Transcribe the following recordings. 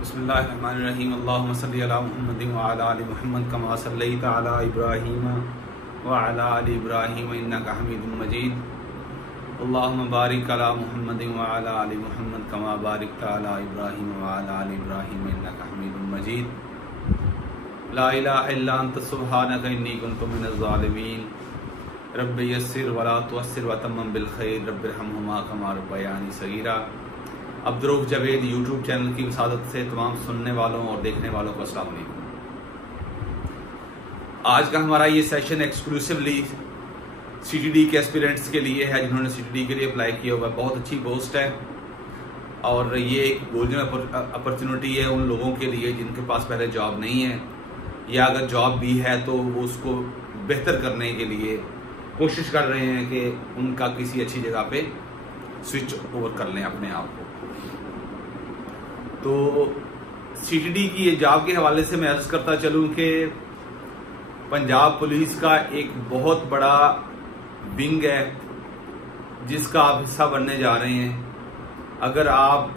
बिस्मिल्लाहिर्रहमानिर्रहीम अल्लाहुम्मा सल्लि अला मुहम्मदिन व अला आलि मुहम्मद कमा सल्लैता अला इब्राहीम व अला आलि इब्राहीम इन्नका हमीदुम मजीद। अल्लाहुम्मा बारिक अला मुहम्मदिन व अला आलि मुहम्मद कमा बारिकता अला इब्राहीम व अला आलि इब्राहीम इन्नका हमीदुम मजीद। ला इलाहा इल्ला अंता सुब्हानका इन्नी कुन्तु मिनज़ ज़ालिमीन। रब्बि यस्सिर वला तुअस्सिर व तम्मिम बिल खैर रब्बिरहमहुमा कमा रब्बयानी सगीरा। अब्दुर्रऊफ़ जावेद यूट्यूब चैनल की वसादत से तमाम सुनने वालों और देखने वालों को अस्सलाम वालेकुम। आज का हमारा ये सेशन एक्सक्लूसिवली सीटीडी के एस्पिरेंट्स के लिए है जिन्होंने सीटीडी के लिए अप्लाई किया हुआ है। बहुत अच्छी पोस्ट है और ये एक गोल्डन अपॉर्चुनिटी है उन लोगों के लिए जिनके पास पहले जॉब नहीं है या अगर जॉब भी है तो वो उसको बेहतर करने के लिए कोशिश कर रहे हैं कि उनका किसी अच्छी जगह पे स्विच ओवर कर लें अपने आप को। तो सीटीडी की ये जॉब के हवाले से मैं अर्ज करता चलूं कि पंजाब पुलिस का एक बहुत बड़ा विंग है जिसका आप हिस्सा बनने जा रहे हैं। अगर आप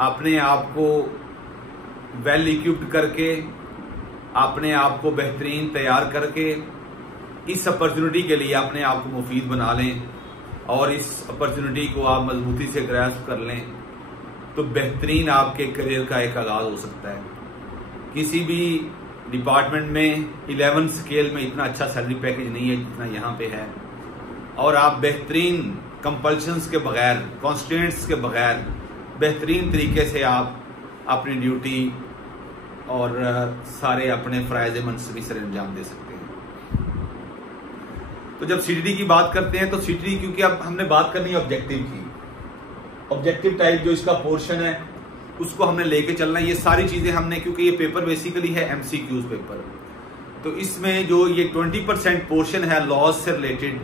अपने आप को वेल इक्विप्ड करके अपने आप को बेहतरीन तैयार करके इस अपॉर्चुनिटी के लिए अपने आप को मुफीद बना लें और इस अपॉर्चुनिटी को आप मजबूती से ग्रैस्प कर लें तो बेहतरीन आपके करियर का एक आगाज हो सकता है। किसी भी डिपार्टमेंट में 11 स्केल में इतना अच्छा सैलरी पैकेज नहीं है जितना यहाँ पे है और आप बेहतरीन कंपल्शंस के बगैर, कॉन्स्टेंट्स के बगैर बेहतरीन तरीके से आप अपनी ड्यूटी और सारे अपने फ़राइज़ मनसबी सर अंजाम दे सकते हैं। तो जब सीटीडी की बात करते हैं तो सीटीडी क्योंकि अब हमने बात करनी है ऑब्जेक्टिव की, ऑब्जेक्टिव टाइप जो इसका पोर्शन है उसको हमने लेके चलना है। ये सारी चीजें हमने, क्योंकि ये पेपर बेसिकली है एमसीक्यूज पेपर, तो इसमें जो ये 20% पोर्शन है लॉज से related,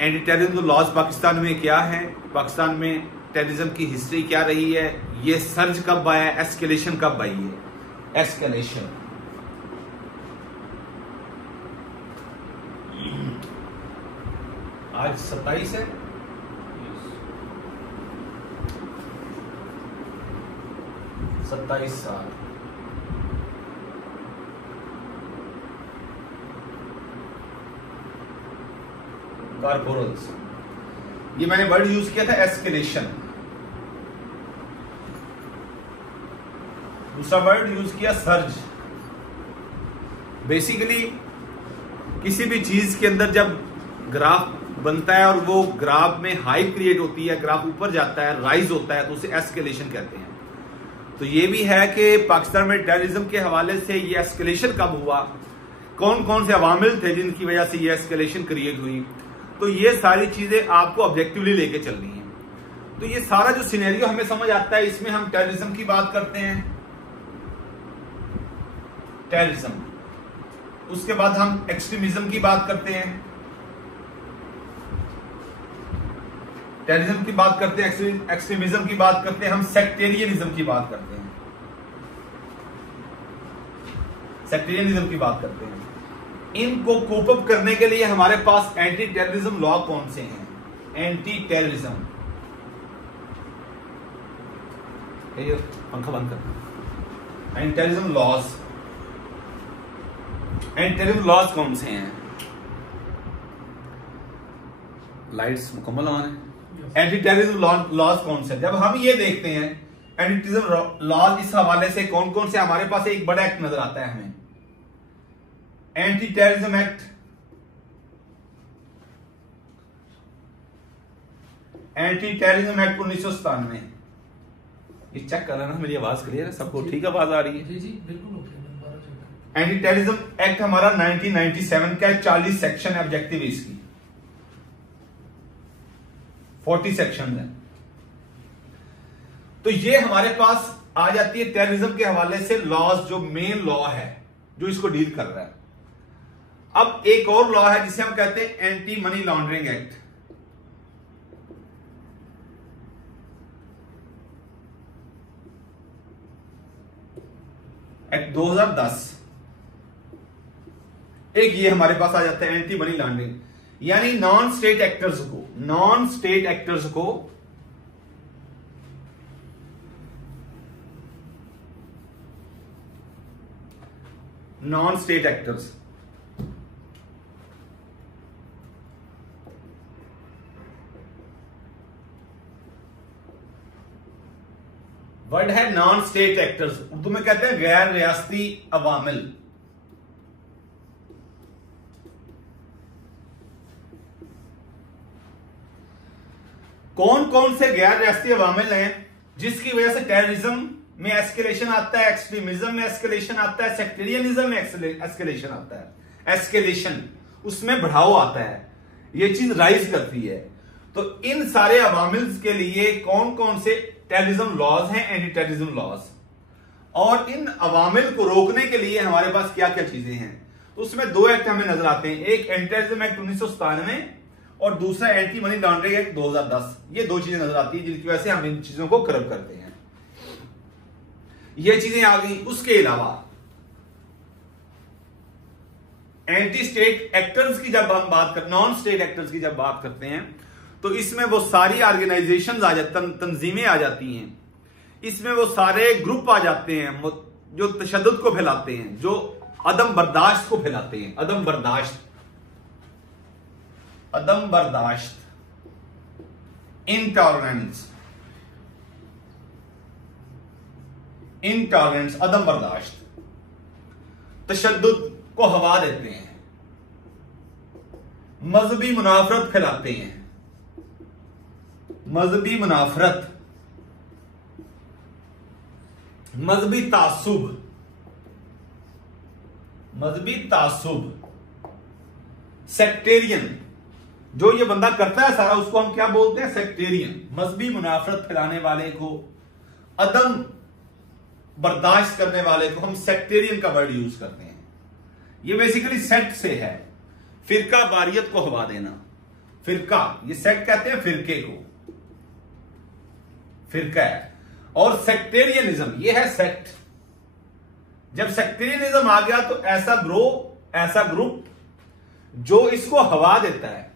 anti terrorism laws Pakistan में क्या है, पाकिस्तान में टेररिज्म की हिस्ट्री क्या रही है, ये सर्ज कब आया, एस्केलेशन कब आई है। एस्केलेशन आज 27 है, 27 साल। कारपोरल्स, ये मैंने वर्ड यूज किया था एस्केलेशन। दूसरा वर्ड यूज किया सर्ज। बेसिकली किसी भी चीज के अंदर जब ग्राफ बनता है और वो ग्राफ में हाइप क्रिएट होती है, ग्राफ ऊपर जाता है, राइज होता है, तो उसे एस्केलेशन कहते हैं। तो ये भी है कि पाकिस्तान में टेररिज्म के हवाले से ये एस्केलेशन कब हुआ, कौन कौन से अवामिल थे जिनकी वजह से ये एस्केलेशन क्रिएट हुई, तो ये सारी चीजें आपको ऑब्जेक्टिवली लेके चलनी है। तो ये सारा जो सिनेरियो हमें समझ आता है, इसमें हम टेररिज्म की बात करते हैं, टेररिज्म, उसके बाद हम एक्सट्रीमिज्म की बात करते हैं, टेररिज्म की बात करते हैं, एक्सट्रीमिज्म की बात करते हैं, हम सेक्टेरियनिज्म की बात करते हैं, सेक्टेरियनिज्म की बात करते हैं। इनको कोप अप करने के लिए हमारे पास एंटी टेररिज्म लॉ कौन से हैं, एंटी टेररिज्म, पंखा बंद कर, anti terrorism laws, anti terrorism laws कौन से हैं, लाइट्स मुकम्मल ऑन है। एंटी टेररिज्म लॉज कौन से, जब हम ये देखते हैं एंटी टेररिज्म लॉज, इस हवाले से कौन कौन से हमारे पास एक बड़ा एक्ट नजर आता है हमें, anti terrorism act, anti terrorism act 1997। ये चेक कर लेना, मेरी आवाज क्लियर है, सबको ठीक आवाज आ रही है? जी बिल्कुल। एंटी टेररिज्म एक्ट हमारा 1997 का 40 सेक्शन है, ऑब्जेक्टिव इसकी 40 सेक्शन है। तो ये हमारे पास आ जाती है टेररिज्म के हवाले से लॉज, जो मेन लॉ है जो इसको डील कर रहा है। अब एक और लॉ है जिसे हम कहते हैं anti money laundering act, act 2010। एक ये हमारे पास आ जाता है एंटी मनी लॉन्ड्रिंग, यानी नॉन स्टेट एक्टर्स को नॉन स्टेट एक्टर्स। वर्ड है नॉन स्टेट एक्टर्स, उर्दू में कहते हैं गैर रियासती अवामिल। कौन कौन से गैर रियासती अवामिल हैं जिसकी वजह से टेररिज्म में एस्केलेशन आता है, एक्सट्रीमिज्म में एस्केलेशन आता है, सेक्टेरियनिज्म में एस्केलेशन आता है, एस्केलेशन उसमें बढ़ाव आता है, ये चीज राइज करती है। तो इन सारे अवामिल के लिए कौन कौन से टेररिज्म लॉज हैं, एंटी टेररिज्म लॉज, और इन अवामिल को रोकने के लिए हमारे पास क्या क्या चीजें हैं। तो उसमें दो एक्ट हमें नजर आते हैं, एक एंटी टेररिज्म एक्ट 1997 और दूसरा एंटी मनी लॉन्ड्रिंग एक्ट 2010। ये दो चीजें नजर आती है जिनकी वजह से हम इन चीजों को कर्ब करते हैं। ये चीजें आ गई। उसके अलावा एंटी स्टेट एक्टर्स की जब हम बात करते, नॉन स्टेट एक्टर्स की जब बात करते हैं, तो इसमें वो सारी ऑर्गेनाइजेशंस आ जाती, तंजीमें आ जाती हैं, इसमें वो सारे ग्रुप आ जाते हैं जो तशद्दुद को फैलाते हैं, जो अदम बर्दाश्त को फैलाते हैं। अदम बर्दाश्त, इंटॉलरेंस, अदम बर्दाश्त, तशद्दुद को हवा देते हैं, मजहबी मुनाफरत फैलाते हैं, मजहबी मुनाफरत, मजहबी तासुब, सेक्टेरियन, जो ये बंदा करता है सारा उसको हम क्या बोलते हैं, सेक्टेरियन। मजहबी मुनाफरत फैलाने वाले को, अदम बर्दाश्त करने वाले को हम सेक्टेरियन का वर्ड यूज करते हैं। ये बेसिकली सेक्ट से है, फिरका वारियत को हवा देना। फिरका, ये सेक्ट कहते हैं फिरके को, फिरका है। और सेक्टेरियनिज्म, ये है सेक्ट। जब सेक्टेरियनिज्म आ गया तो ऐसा ग्रुप जो इसको हवा देता है,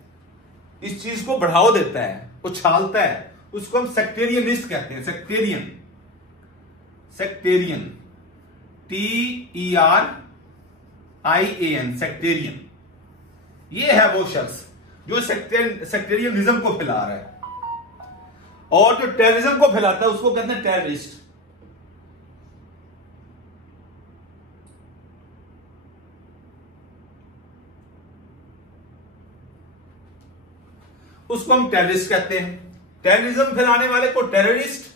इस चीज को बढ़ावा देता है, उछालता है, उसको हम सेक्टेरियनिस्ट कहते हैं। Sectarian, TERIAN, sectarian. ये है वो शख्स जो सेक्टेरियनिज्म को फैला रहा है। और जो टेररिज्म को फैलाता है उसको कहते हैं टेररिस्ट। उसको हम टेररिस्ट कहते हैं। टेररिज्म फैलाने वाले को टेररिस्ट।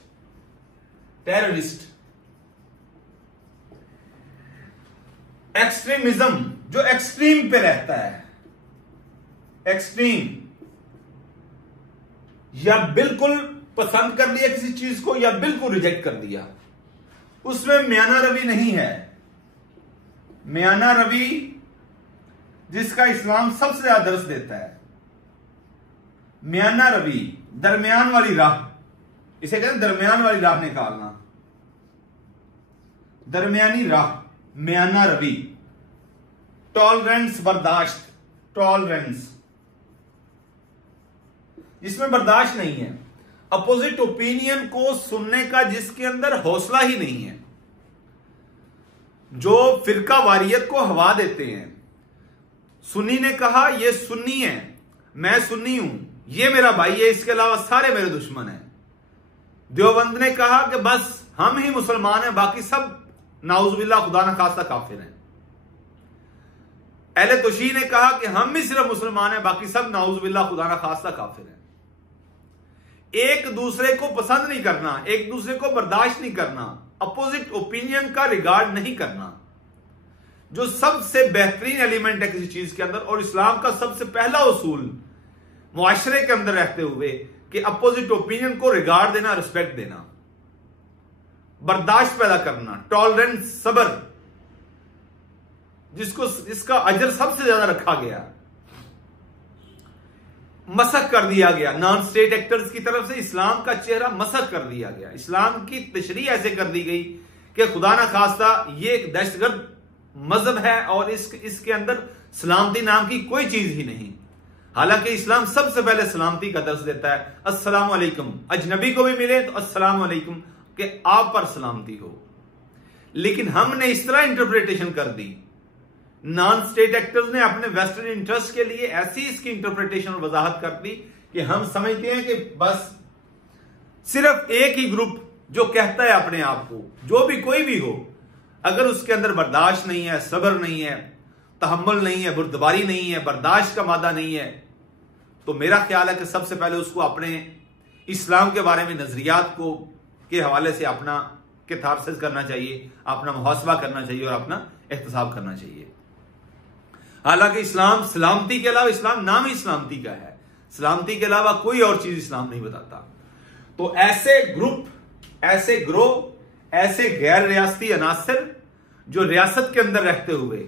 एक्सट्रीमिज्म, जो एक्सट्रीम पे रहता है, एक्सट्रीम, या बिल्कुल पसंद कर लिया किसी चीज को या बिल्कुल रिजेक्ट कर दिया, उसमें म्याना रवि नहीं है। म्याना रवि जिसका इस्लाम सबसे ज्यादा दर्स देता है, म्याना रवि, दरमियान वाली राह, इसे कहते हैं दरमियान वाली राह निकालना, दरमियानी राह, म्याना रवि। टॉलरेंस, बर्दाश्त, टॉलरेंस, जिसमें बर्दाश्त नहीं है, अपोजिट ओपिनियन को सुनने का जिसके अंदर हौसला ही नहीं है, जो फिरका वारियत को हवा देते हैं। सुन्नी ने कहा ये सुन्नी है, मैं सुन्नी हूं, ये मेरा भाई है, इसके अलावा सारे मेरे दुश्मन हैं। देवबंद ने कहा कि बस हम ही मुसलमान हैं, बाकी सब नाउजुबिल्लाह खुदा न खास्ता काफिर हैं। अहले तोशी ने कहा कि हम ही सिर्फ मुसलमान हैं, बाकी सब नाउजुबिल्लाह खुदा न खास्ता काफिर हैं। एक दूसरे को पसंद नहीं करना, एक दूसरे को बर्दाश्त नहीं करना, अपोजिट ओपिनियन का रिगार्ड नहीं करना, जो सबसे बेहतरीन एलिमेंट है किसी चीज के अंदर। और इस्लाम का सबसे पहला उसूल मुआशरे के अंदर रहते हुए कि अपोजिट ओपिनियन को रिगार्ड देना, रिस्पेक्ट देना, बर्दाश्त पैदा करना, टॉलरेंस, सब्र, जिसका अजर सबसे ज्यादा रखा गया, मसक कर दिया गया। नॉन स्टेट एक्टर्स की तरफ से इस्लाम का चेहरा मसक कर दिया गया। इस्लाम की तशरीह ऐसे कर दी गई कि खुदा ना खास्ता ये एक दहशतगर्द मजहब है और इसके अंदर सलामती नाम की कोई चीज ही नहीं। हालांकि इस्लाम सबसे पहले सलामती का दर्ज देता है, अस्सलाम वालेकुम, अजनबी को भी मिले तो अस्सलाम वालेकुम, कि आप पर सलामती हो। लेकिन हमने इस तरह इंटरप्रिटेशन कर दी नॉन स्टेट एक्टर्स ने अपने वेस्टर्न इंटरेस्ट के लिए ऐसी इसकी इंटरप्रिटेशन और वजाहत कर दी कि हम समझते हैं कि बस सिर्फ एक ही ग्रुप जो कहता है अपने आप को, जो भी कोई भी हो, अगर उसके अंदर बर्दाश्त नहीं है, सब्र नहीं है, तहम्मुल नहीं है, बुर्दबारी नहीं है, बर्दाश्त का मादा नहीं है, तो मेरा ख्याल है कि सबसे पहले उसको अपने इस्लाम के बारे में नजरियात को के हवाले से अपना कैथारसिस करना चाहिए, अपना मुहासबा करना चाहिए और अपना एहतसाब करना चाहिए। हालांकि इस्लाम सलामती के अलावा, इस्लाम नाम ही सलामती का है, सलामती के अलावा कोई और चीज इस्लाम नहीं बताता। तो ऐसे ग्रुप, ऐसे ग्रोह, ऐसे गैर रियासती अनासर जो रियासत के अंदर रहते हुए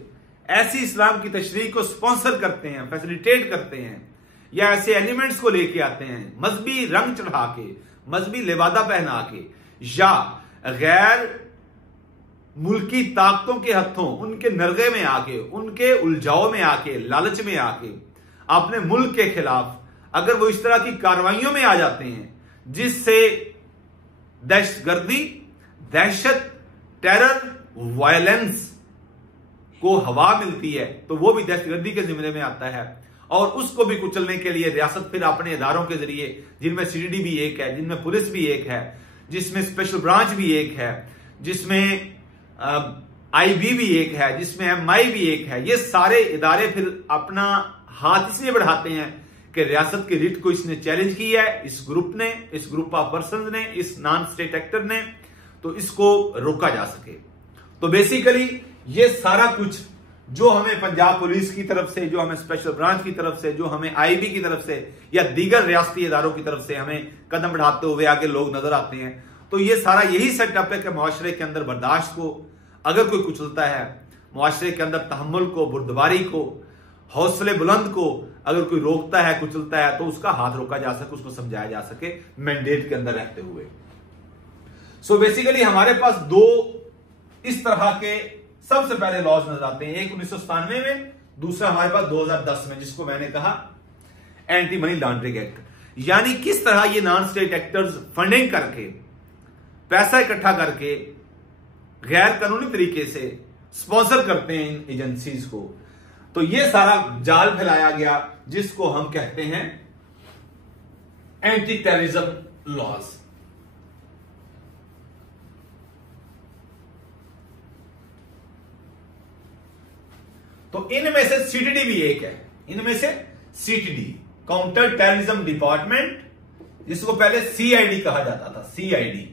ऐसी इस्लाम की तशरीह को स्पॉन्सर करते हैं, फैसिलिटेट करते हैं, या ऐसे एलिमेंट्स को लेके आते हैं, मजहबी रंग चढ़ा के, मजहबी लिबादा पहना के, या गैर मुल्की ताकतों के हथों उनके नरगे में आके, उनके उलझाव में आके, लालच में आके अपने मुल्क के खिलाफ अगर वो इस तरह की कार्रवाइयों में आ जाते हैं जिससे दहशतगर्दी, दहशत, टेरर, वायलेंस को हवा मिलती है, तो वो भी दहशतगर्दी के जिम्मे में आता है। और उसको भी कुचलने के लिए रियासत फिर अपने इदारों के जरिए, जिनमें सीडीडी भी एक है, जिनमें पुलिस भी एक है, जिसमें स्पेशल ब्रांच भी एक है, जिसमें आईबी भी एक है, जिसमें एमआई भी एक है, ये सारे इदारे फिर अपना हाथ इसलिए बढ़ाते हैं कि रियासत की रिट को इसने चैलेंज किया है, इस ग्रुप ने, इस ग्रुप ऑफ पर्सन ने, इस नॉन स्टेट एक्टर ने, तो इसको रोका जा सके। तो बेसिकली ये सारा कुछ जो हमें पंजाब पुलिस की तरफ से, जो हमें स्पेशल ब्रांच की तरफ से, जो हमें आईबी की तरफ से या दीगर रियासती इदारों की तरफ से हमें कदम बढ़ाते हुए आगे लोग नजर आते हैं, तो ये सारा यही सेटअप है कि मुआशरे के अंदर बर्दाश्त को अगर कोई कुचलता है, मुआशरे के अंदर तहम्मुल को, बुर्दबारी को, हौसले बुलंद को अगर कोई रोकता है, कुचलता है, तो उसका हाथ रोका जा सके, उसको समझाया जा सके मैंडेट के अंदर रहते हुए। सो बेसिकली हमारे पास दो इस तरह के सबसे पहले लॉज नजर आते हैं, एक 1997 में, दूसरा हमारे पास 2010 में, जिसको मैंने कहा एंटी मनी लॉन्ड्रिंग एक्ट। यानी किस तरह ये नॉन स्टेट एक्टर्स फंडिंग करके, पैसा इकट्ठा करके गैर कानूनी तरीके से स्पॉन्सर करते हैं इन एजेंसीज को। तो ये सारा जाल फैलाया गया जिसको हम कहते हैं एंटी टेररिज्म लॉज। तो इनमें से सीटीडी भी एक है, इनमें से सीटीडी, काउंटर टेररिज्म डिपार्टमेंट, जिसको पहले सीआईडी कहा जाता था, सीआईडी।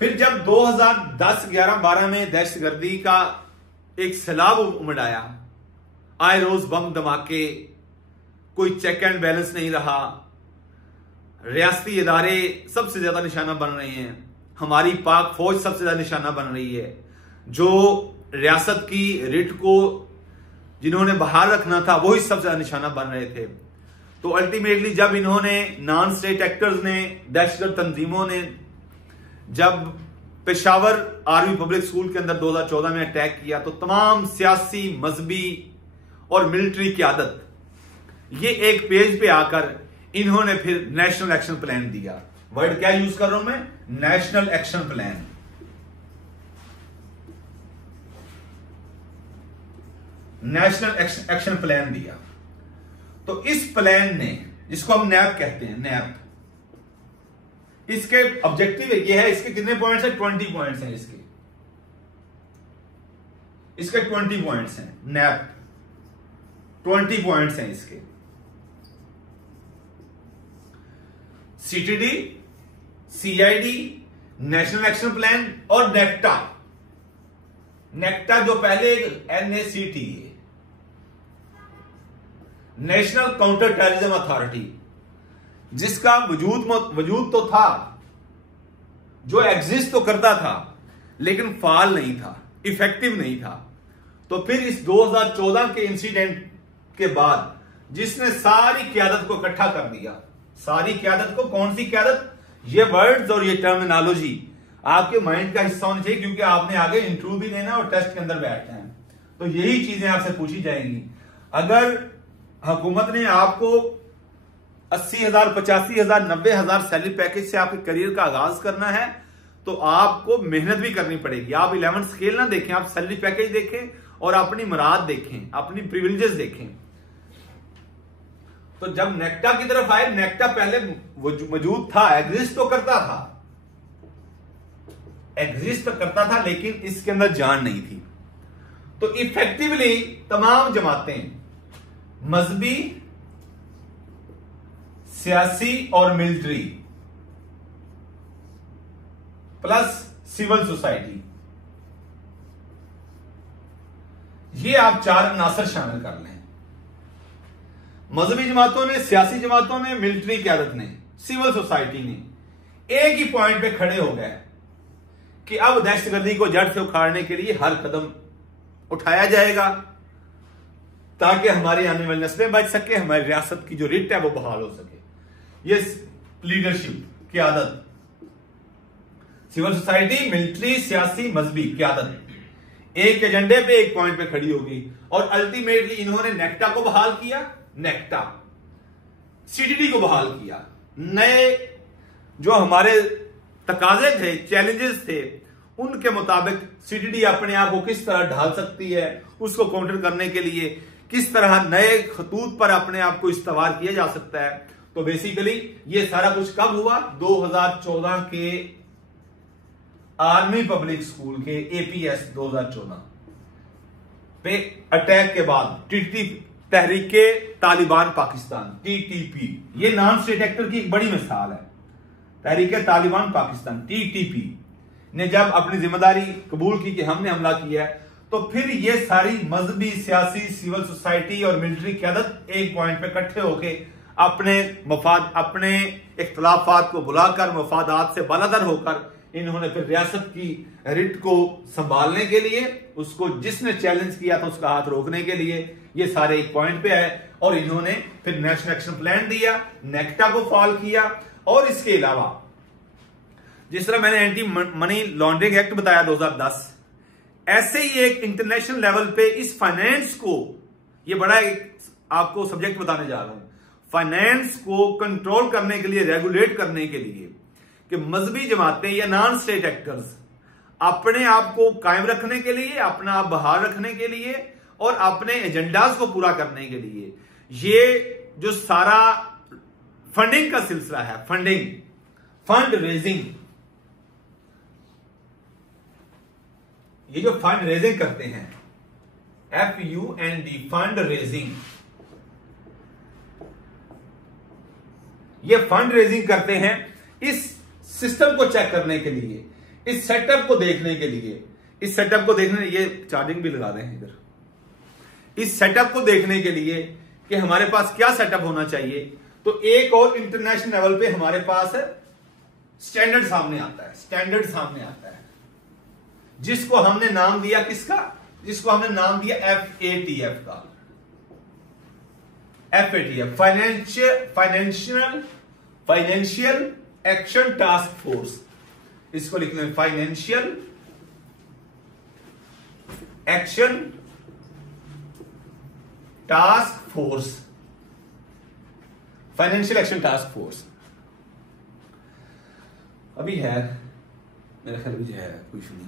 फिर जब 2010, 11, 12 में दहशतगर्दी का एक सैलाब उमड़ आया, आए रोज बम धमाके, कोई चेक एंड बैलेंस नहीं रहा, रियासती इदारे सबसे ज्यादा निशाना बन रहे हैं, हमारी पाक फौज सबसे ज्यादा निशाना बन रही है, जो रियासत की रिट को जिन्होंने बाहर रखना था वही सबसे ज्यादा निशाना बन रहे थे। तो अल्टीमेटली जब इन्होंने, नॉन स्टेट एक्टर्स ने, दहशतगर्द तंजीमों ने जब पेशावर आर्मी पब्लिक स्कूल के अंदर 2014 में अटैक किया, तो तमाम सियासी, मजहबी और मिलिट्री क़यादत ये एक पेज पे आकर इन्होंने फिर नेशनल एक्शन प्लान दिया। वर्ड क्या यूज कर रहा हूं मैं? National action plan. National action plan दिया। तो इस प्लान ने, जिसको हम नैप कहते हैं, नैप, इसके ऑब्जेक्टिव ये है, इसके कितने पॉइंट्स हैं? 20 पॉइंट्स हैं इसके 20 पॉइंट्स हैं। नैप 20 पॉइंट्स हैं इसके। CTD, CID, national action plan और नेक्टा। नेक्टा जो पहले एनएसीटी है, नेशनल काउंटर टेररिज्म अथॉरिटी, जिसका वजूद तो था, जो एग्जिस्ट तो करता था, लेकिन फाल नहीं था, इफेक्टिव नहीं था। तो फिर इस 2014 के इंसिडेंट के बाद जिसने सारी क्यादत को इकट्ठा कर दिया, सारी क्यादत को, कौन सी क्यादत? ये वर्ड्स और ये टर्मिनोलॉजी आपके माइंड का हिस्सा होनी चाहिए, क्योंकि आपने आगे इंटरव्यू भी देना और टेस्ट के अंदर बैठना है। तो यही चीजें आपसे पूछी जाएंगी। अगर हुकूमत ने आपको 80,000, 85,000, 90,000 सैलरी पैकेज से आपके करियर का आगाज करना है, तो आपको मेहनत भी करनी पड़ेगी। आप 11 स्केल ना देखें, आप सैलरी पैकेज देखें और अपनी मुराद देखें, अपनी प्रिविलेजेस देखें। तो जब नेक्टा की तरफ आए, नेक्टा पहले मौजूद था, एग्जिस्ट तो करता था, लेकिन इसके अंदर जान नहीं थी। तो इफेक्टिवली तमाम जमातें, मजहबी, सियासी और मिलिट्री प्लस सिविल सोसाइटी, ये आप 4 अनासर शामिल कर लें। मजहबी जमातों ने, सियासी जमातों ने, मिलिट्री क़यादत ने, सिविल सोसाइटी ने एक ही पॉइंट पे खड़े हो गए कि अब दहशतगर्दी को जड़ से उखाड़ने के लिए हर कदम उठाया जाएगा ताकि हमारी आने वाली नस्लें बच सके, हमारी रियासत की जो रिट है वो बहाल हो सके। ये लीडरशिप, क़यादत, सिविल सोसाइटी, मिलिट्री, सियासी, मजहबी क़यादत एक एजेंडे पे, एक पॉइंट पे खड़ी होगी। और अल्टीमेटली इन्होंने नेक्टा को बहाल किया, नेक्टा, सीटीडी को बहाल किया। नए जो हमारे तकाजे थे, चैलेंजेस थे, उनके मुताबिक सीटीडी अपने आप को किस तरह ढाल सकती है, उसको काउंटर करने के लिए किस तरह नए खतूत पर अपने आप को इस्तेमाल किया जा सकता है। तो बेसिकली ये सारा कुछ कब हुआ? 2014 के आर्मी पब्लिक स्कूल के एपीएस 2014 पे अटैक के बाद तहरीके तालिबान पाकिस्तान, टीटीपी, ये नॉन स्टेट एक्टर की एक बड़ी मिसाल है। तहरीके तालिबान पाकिस्तान, टीटीपी ने जब अपनी जिम्मेदारी कबूल की कि हमने हमला किया है, तो फिर ये सारी मजहबी, सियासी, सिविल सोसाइटी और मिलिट्री क़यादत एक पॉइंट पे इकट्ठे होके अपने मफाद, अपने इख्तलाफात को बुलाकर, मफादात से बालादर होकर इन्होंने फिर रियासत की रिट को संभालने के लिए, उसको जिसने चैलेंज किया था उसका हाथ रोकने के लिए ये सारे एक पॉइंट पे आए और इन्होंने फिर नेशनल एक्शन प्लान दिया, नेक्टा को फॉल किया। और इसके अलावा जिस तरह मैंने एंटी मनी लॉन्ड्रिंग एक्ट बताया 2010, ऐसे ही एक इंटरनेशनल लेवल पे इस फाइनेंस को, ये बड़ा एक आपको सब्जेक्ट बताने जा रहा हूं, फाइनेंस को कंट्रोल करने के लिए, रेगुलेट करने के लिए कि मजहबी जमातें या नॉन स्टेट एक्टर्स अपने आप को कायम रखने के लिए, अपना आप बहाल रखने के लिए और अपने एजेंडाज को पूरा करने के लिए, ये जो सारा फंडिंग का सिलसिला है, फंड रेजिंग, ये जो फंड रेजिंग करते हैं, FUND, फंड रेजिंग, ये फंड रेजिंग करते हैं इस सिस्टम को चेक करने के लिए, इस सेटअप को देखने के लिए, इस सेटअप को देखने, ये चार्जिंग भी लगा दें इधर, इस सेटअप को देखने के लिए कि हमारे पास क्या सेटअप होना चाहिए। तो एक और इंटरनेशनल लेवल पे हमारे पास स्टैंडर्ड सामने आता है, जिसको हमने नाम दिया किसका? जिसको हमने नाम दिया FATF का, FATF, financial action task force. इसको लिख लें, financial action task force, financial action task force अभी है, मेरा ख्याल भी है, कुछ नहीं।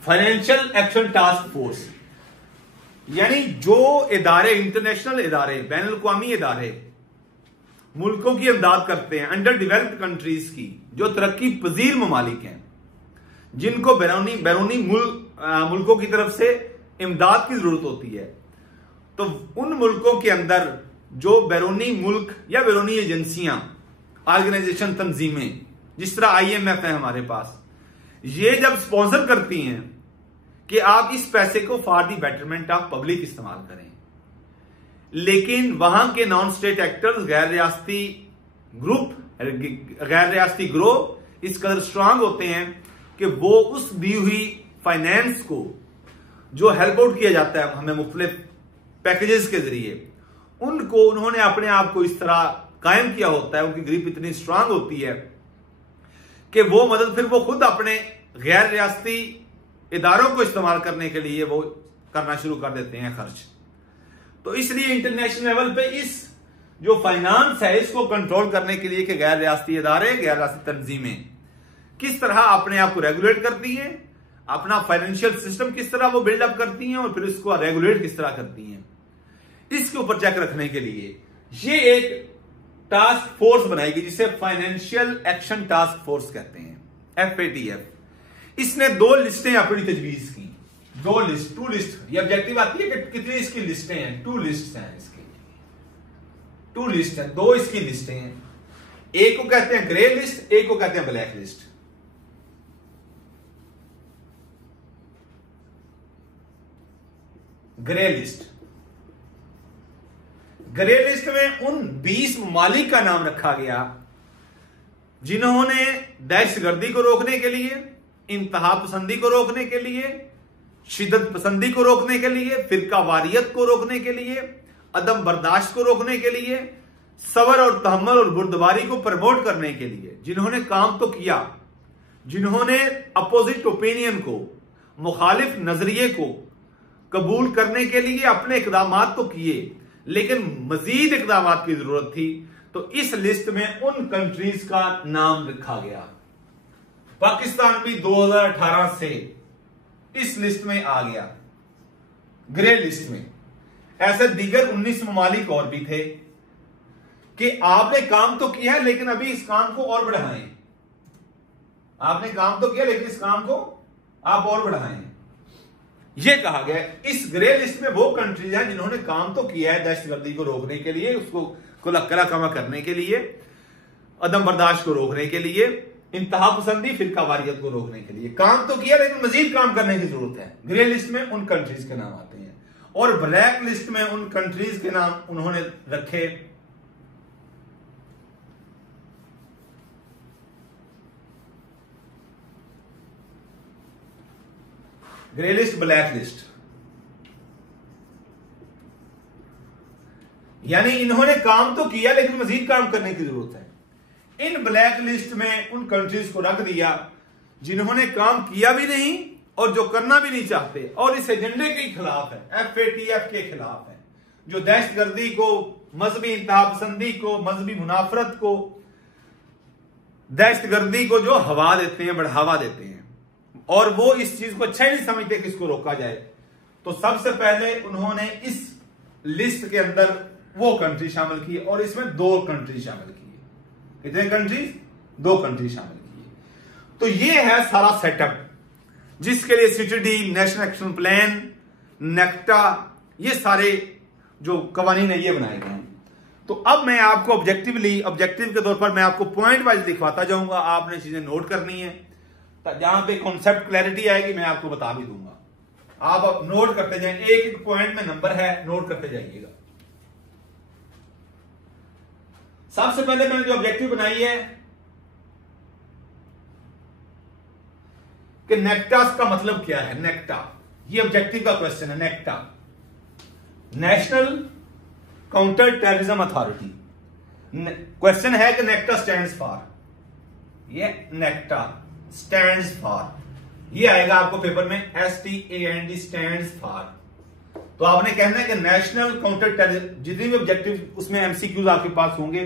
फाइनेंशियल एक्शन टास्क फोर्स यानी जो इदारे, इंटरनेशनल इदारे, बैनुल अक़वामी इदारे मुल्कों की इमदाद करते हैं, अंडर डेवलप्ड कंट्रीज की, जो तरक्की पजीर ममालिक हैं, जिनको बैरूनी मुल्कों की तरफ से इमदाद की जरूरत होती है, तो उन मुल्कों के अंदर जो बैरूनी मुल्क या बैरूनी एजेंसियां, ऑर्गेनाइजेशन, तंजीमें, जिस तरह IMF है हमारे पास, ये जब स्पॉन्सर करती हैं कि आप इस पैसे को for the betterment of public इस्तेमाल करें, लेकिन वहां के नॉन स्टेट एक्टर्स, गैर रियासती ग्रुप, गैर रियासती ग्रोह इस कदर स्ट्रांग होते हैं कि वो उस दी हुई फाइनेंस को जो हेल्प आउट किया जाता है हमें मुख्तलिफ पैकेजेस के जरिए, उनको उन्होंने अपने आप को इस तरह कायम किया होता है, उनकी ग्रिप इतनी स्ट्रांग होती है कि वो मदद फिर वो खुद अपने गैर रियासती इदारों को इस्तेमाल करने के लिए वो करना शुरू कर देते हैं खर्च। तो इसलिए इंटरनेशनल लेवल पे इस जो फाइनेंस है इसको कंट्रोल करने के लिए कि गैर रियासती इदारे, गैर रियासती तंजीमें किस तरह अपने आप को रेगुलेट करती हैं, अपना फाइनेंशियल सिस्टम किस तरह वो बिल्डअप करती हैं और फिर इसको रेगुलेट किस तरह करती हैं, इसके ऊपर चेक रखने के लिए ये एक टास्क फोर्स बनाएगी जिसे फाइनेंशियल एक्शन टास्क फोर्स कहते हैं, FATF। इसने 2 लिस्टें अपनी तजवीज की, 2 लिस्ट, 2 लिस्ट। ये ऑब्जेक्टिव आती है कि कितनी इसकी लिस्टें हैं, 2 लिस्ट हैं इसकी, 2 लिस्ट है, 2 इसकी लिस्टें हैं। एक को कहते हैं ग्रे लिस्ट, एक को कहते हैं black list. Grey list, grey list में उन 20 ममालिक का नाम रखा गया जिन्होंने दहशतगर्दी को रोकने के लिए, इंतहा पसंदी को रोकने के लिए, शिद्दत पसंदी को रोकने के लिए, फिरका वारियत को रोकने के लिए, अदम बर्दाश्त को रोकने के लिए, सबर और तहम्मुल और बुर्दबारी को प्रमोट करने के लिए जिन्होंने काम तो किया, जिन्होंने अपोजिट ओपिनियन को, मुखालिफ नजरिए को कबूल करने के लिए अपने इकदामात तो किए, लेकिन मजीद इकदामात की जरूरत थी, तो इस लिस्ट में उन कंट्रीज का नाम रखा गया। पाकिस्तान भी 2018 से इस लिस्ट में आ गया, ग्रे लिस्ट में। ऐसे दीगर 19 ममालिक और भी थे कि आपने काम तो किया है लेकिन अभी इस काम को और बढ़ाएं, आपने काम तो किया लेकिन इस काम को आप और बढ़ाएं। यह कहा गया इस ग्रे लिस्ट में वो कंट्रीज हैं जिन्होंने काम तो किया है दहशतगर्दी को रोकने के लिए, उसको कला कमा करने के लिए, अदम बर्दाश्त को रोकने के लिए, इंतहा पसंदी फिरका वारियत को रोकने के लिए काम तो किया, लेकिन मजीद काम करने की जरूरत है। ग्रे लिस्ट में उन कंट्रीज के नाम आते हैं और ब्लैक लिस्ट में उन कंट्रीज के नाम उन्होंने रखे ग्रे लिस्ट, ब्लैक लिस्ट। यानी इन्होंने काम तो किया लेकिन मजीद काम करने की जरूरत है। इन ब्लैक लिस्ट में उन कंट्रीज को रख दिया जिन्होंने काम किया भी नहीं और जो करना भी नहीं चाहते और इस एजेंडे के खिलाफ है, FATF के खिलाफ है, जो दहशतगर्दी को, मजहबी इंतहा पसंदी को, मजहबी मुनाफरत को, दहशतगर्दी को जो हवा देते हैं, बढ़ावा देते हैं और वो इस चीज को अच्छा ही नहीं समझते कि इसको रोका जाए। तो सबसे पहले उन्होंने इस लिस्ट के अंदर वो कंट्री शामिल की और इसमें 2 कंट्री शामिल की। कितने कंट्रीज? 2 कंट्री शामिल की। तो ये है सारा सेटअप जिसके लिए CTD, national action plan, NACTA, ये सारे जो कवानीन है ये बनाए गए हैं। तो अब मैं आपको ऑब्जेक्टिव के तौर पर मैं आपको पॉइंट वाइज लिखवाता जाऊंगा, आपने चीजें नोट करनी है। जहां पे कॉन्सेप्ट क्लैरिटी आएगी मैं आपको बता भी दूंगा, आप नोट करते जाएं, एक एक पॉइंट में नंबर है, नोट करते जाइएगा। सबसे पहले मैंने जो ऑब्जेक्टिव बनाई है कि नेक्टा का मतलब क्या है। नेक्टा, ये ऑब्जेक्टिव का क्वेश्चन है। NACTA, national counter terrorism authority. Question है कि नेक्टा स्टैंड्स फॉर, ये नेक्टा स्टैंड्स फॉर, ये आएगा आपको पेपर में STAND, स्टैंड्स फॉर। तो आपने कहना है कि नेशनल काउंटर टेररिज्म, जितने भी ऑब्जेक्टिव उसमें MCQs आपके पास होंगे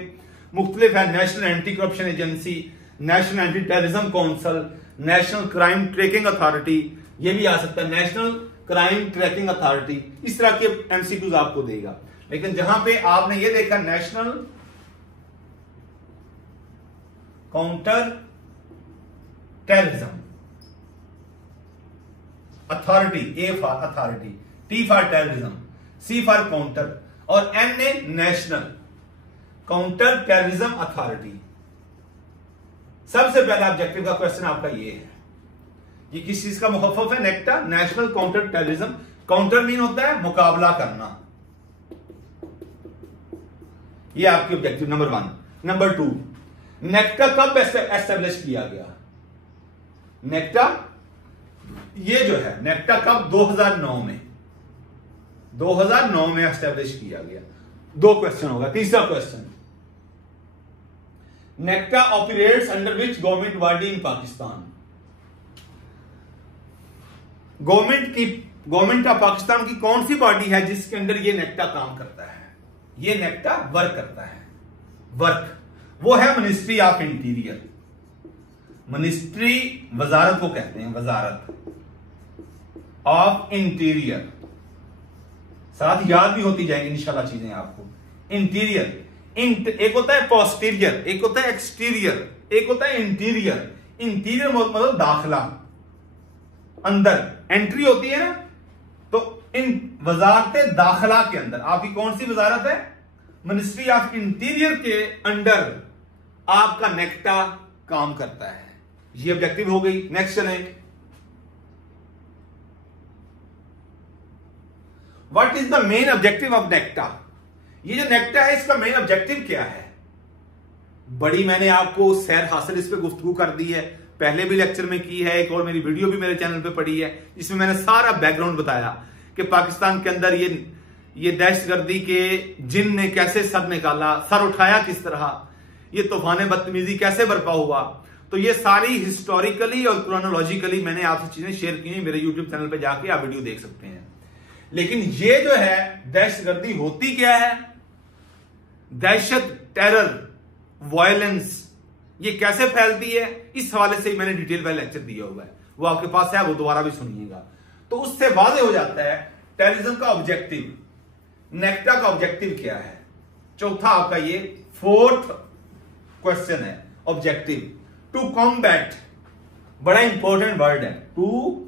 मुख्तलिफ है। National anti corruption agency, national anti terrorism council, national crime tracking authority, ये भी आ सकता है, नेशनल क्राइम ट्रैकिंग अथॉरिटी। इस तरह के MCQs आपको देगा। लेकिन जहां पे आपने ये देखा national counter terrorism authority, A for authority, T for terrorism, C for counter और N national counter terrorism authority. सबसे पहला ऑब्जेक्टिव का क्वेश्चन आपका ये है, ये किस चीज का मुखफ़फ़ है? NACTA, national counter terrorism. Counter mean होता है मुकाबला करना, ये आपकी ऑब्जेक्टिव नंबर 1। नंबर 2, नेक्टा कब एस्टेब्लिश किया गया? नेक्टा, ये जो है नेक्टा कब? 2009 में, 2009 में एस्टेब्लिश किया गया। 2 क्वेश्चन होगा। तीसरा question, NACTA operates under which government body in Pakistan? Government of Pakistan की कौन सी बॉडी है जिसके अंदर ये नेक्टा काम करता है? ये नेक्टा वर्क करता है। वर्क वो है मिनिस्ट्री ऑफ इंटीरियर। मिनिस्ट्री वजारत को कहते हैं, वजारत। ऑफ इंटीरियर, साथ याद भी होती जाएंगी इंशाल्लाह चीजें आपको। इंटीरियर, एक होता है पोस्टीरियर, एक होता है एक्सटीरियर, एक होता है इंटीरियर। इंटीरियर मतलब दाखला, अंदर एंट्री होती है ना, तो इन वजारत दाखला के अंदर आपकी कौन सी वजारत है? मिनिस्ट्री ऑफ इंटीरियर के अंडर आपका नेक्टा काम करता है। ये ऑब्जेक्टिव हो गई। नेक्स्ट चलें, what is the main objective of NACTA? ये जो नेक्टा है इसका मेन ऑब्जेक्टिव क्या है? बड़ी मैंने आपको सैर हासिल इस पे गुफ्तगू कर दी है, पहले भी लेक्चर में की है, एक और मेरी वीडियो भी मेरे चैनल पे पड़ी है जिसमें मैंने सारा बैकग्राउंड बताया कि पाकिस्तान के अंदर ये दहशतगर्दी के जिन ने कैसे सर निकाला, सर उठाया किस तरह, ये तूफान बदतमीजी कैसे बर्पा हुआ। तो ये सारी हिस्टोरिकली और क्रोनोलॉजिकली मैंने आपसे चीजें शेयर की हैं, मेरे यूट्यूब चैनल पे जाके आप वीडियो देख सकते हैं। लेकिन ये जो है दहशतगर्दी होती क्या है, दहशत, टेरर, वायलेंस, ये कैसे फैलती है, इस हवाले से मैंने डिटेल में लेक्चर दिया हुआ है, वो आपके पास है, वो दोबारा भी सुनिएगा। तो उससे वाज़ेह हो जाता है टेररिज्म का ऑब्जेक्टिव, नेक्टा का ऑब्जेक्टिव क्या है। चौथा आपका ये फोर्थ क्वेश्चन है, ऑब्जेक्टिव टू कॉम्बैट, बड़ा इंपॉर्टेंट वर्ड है, टू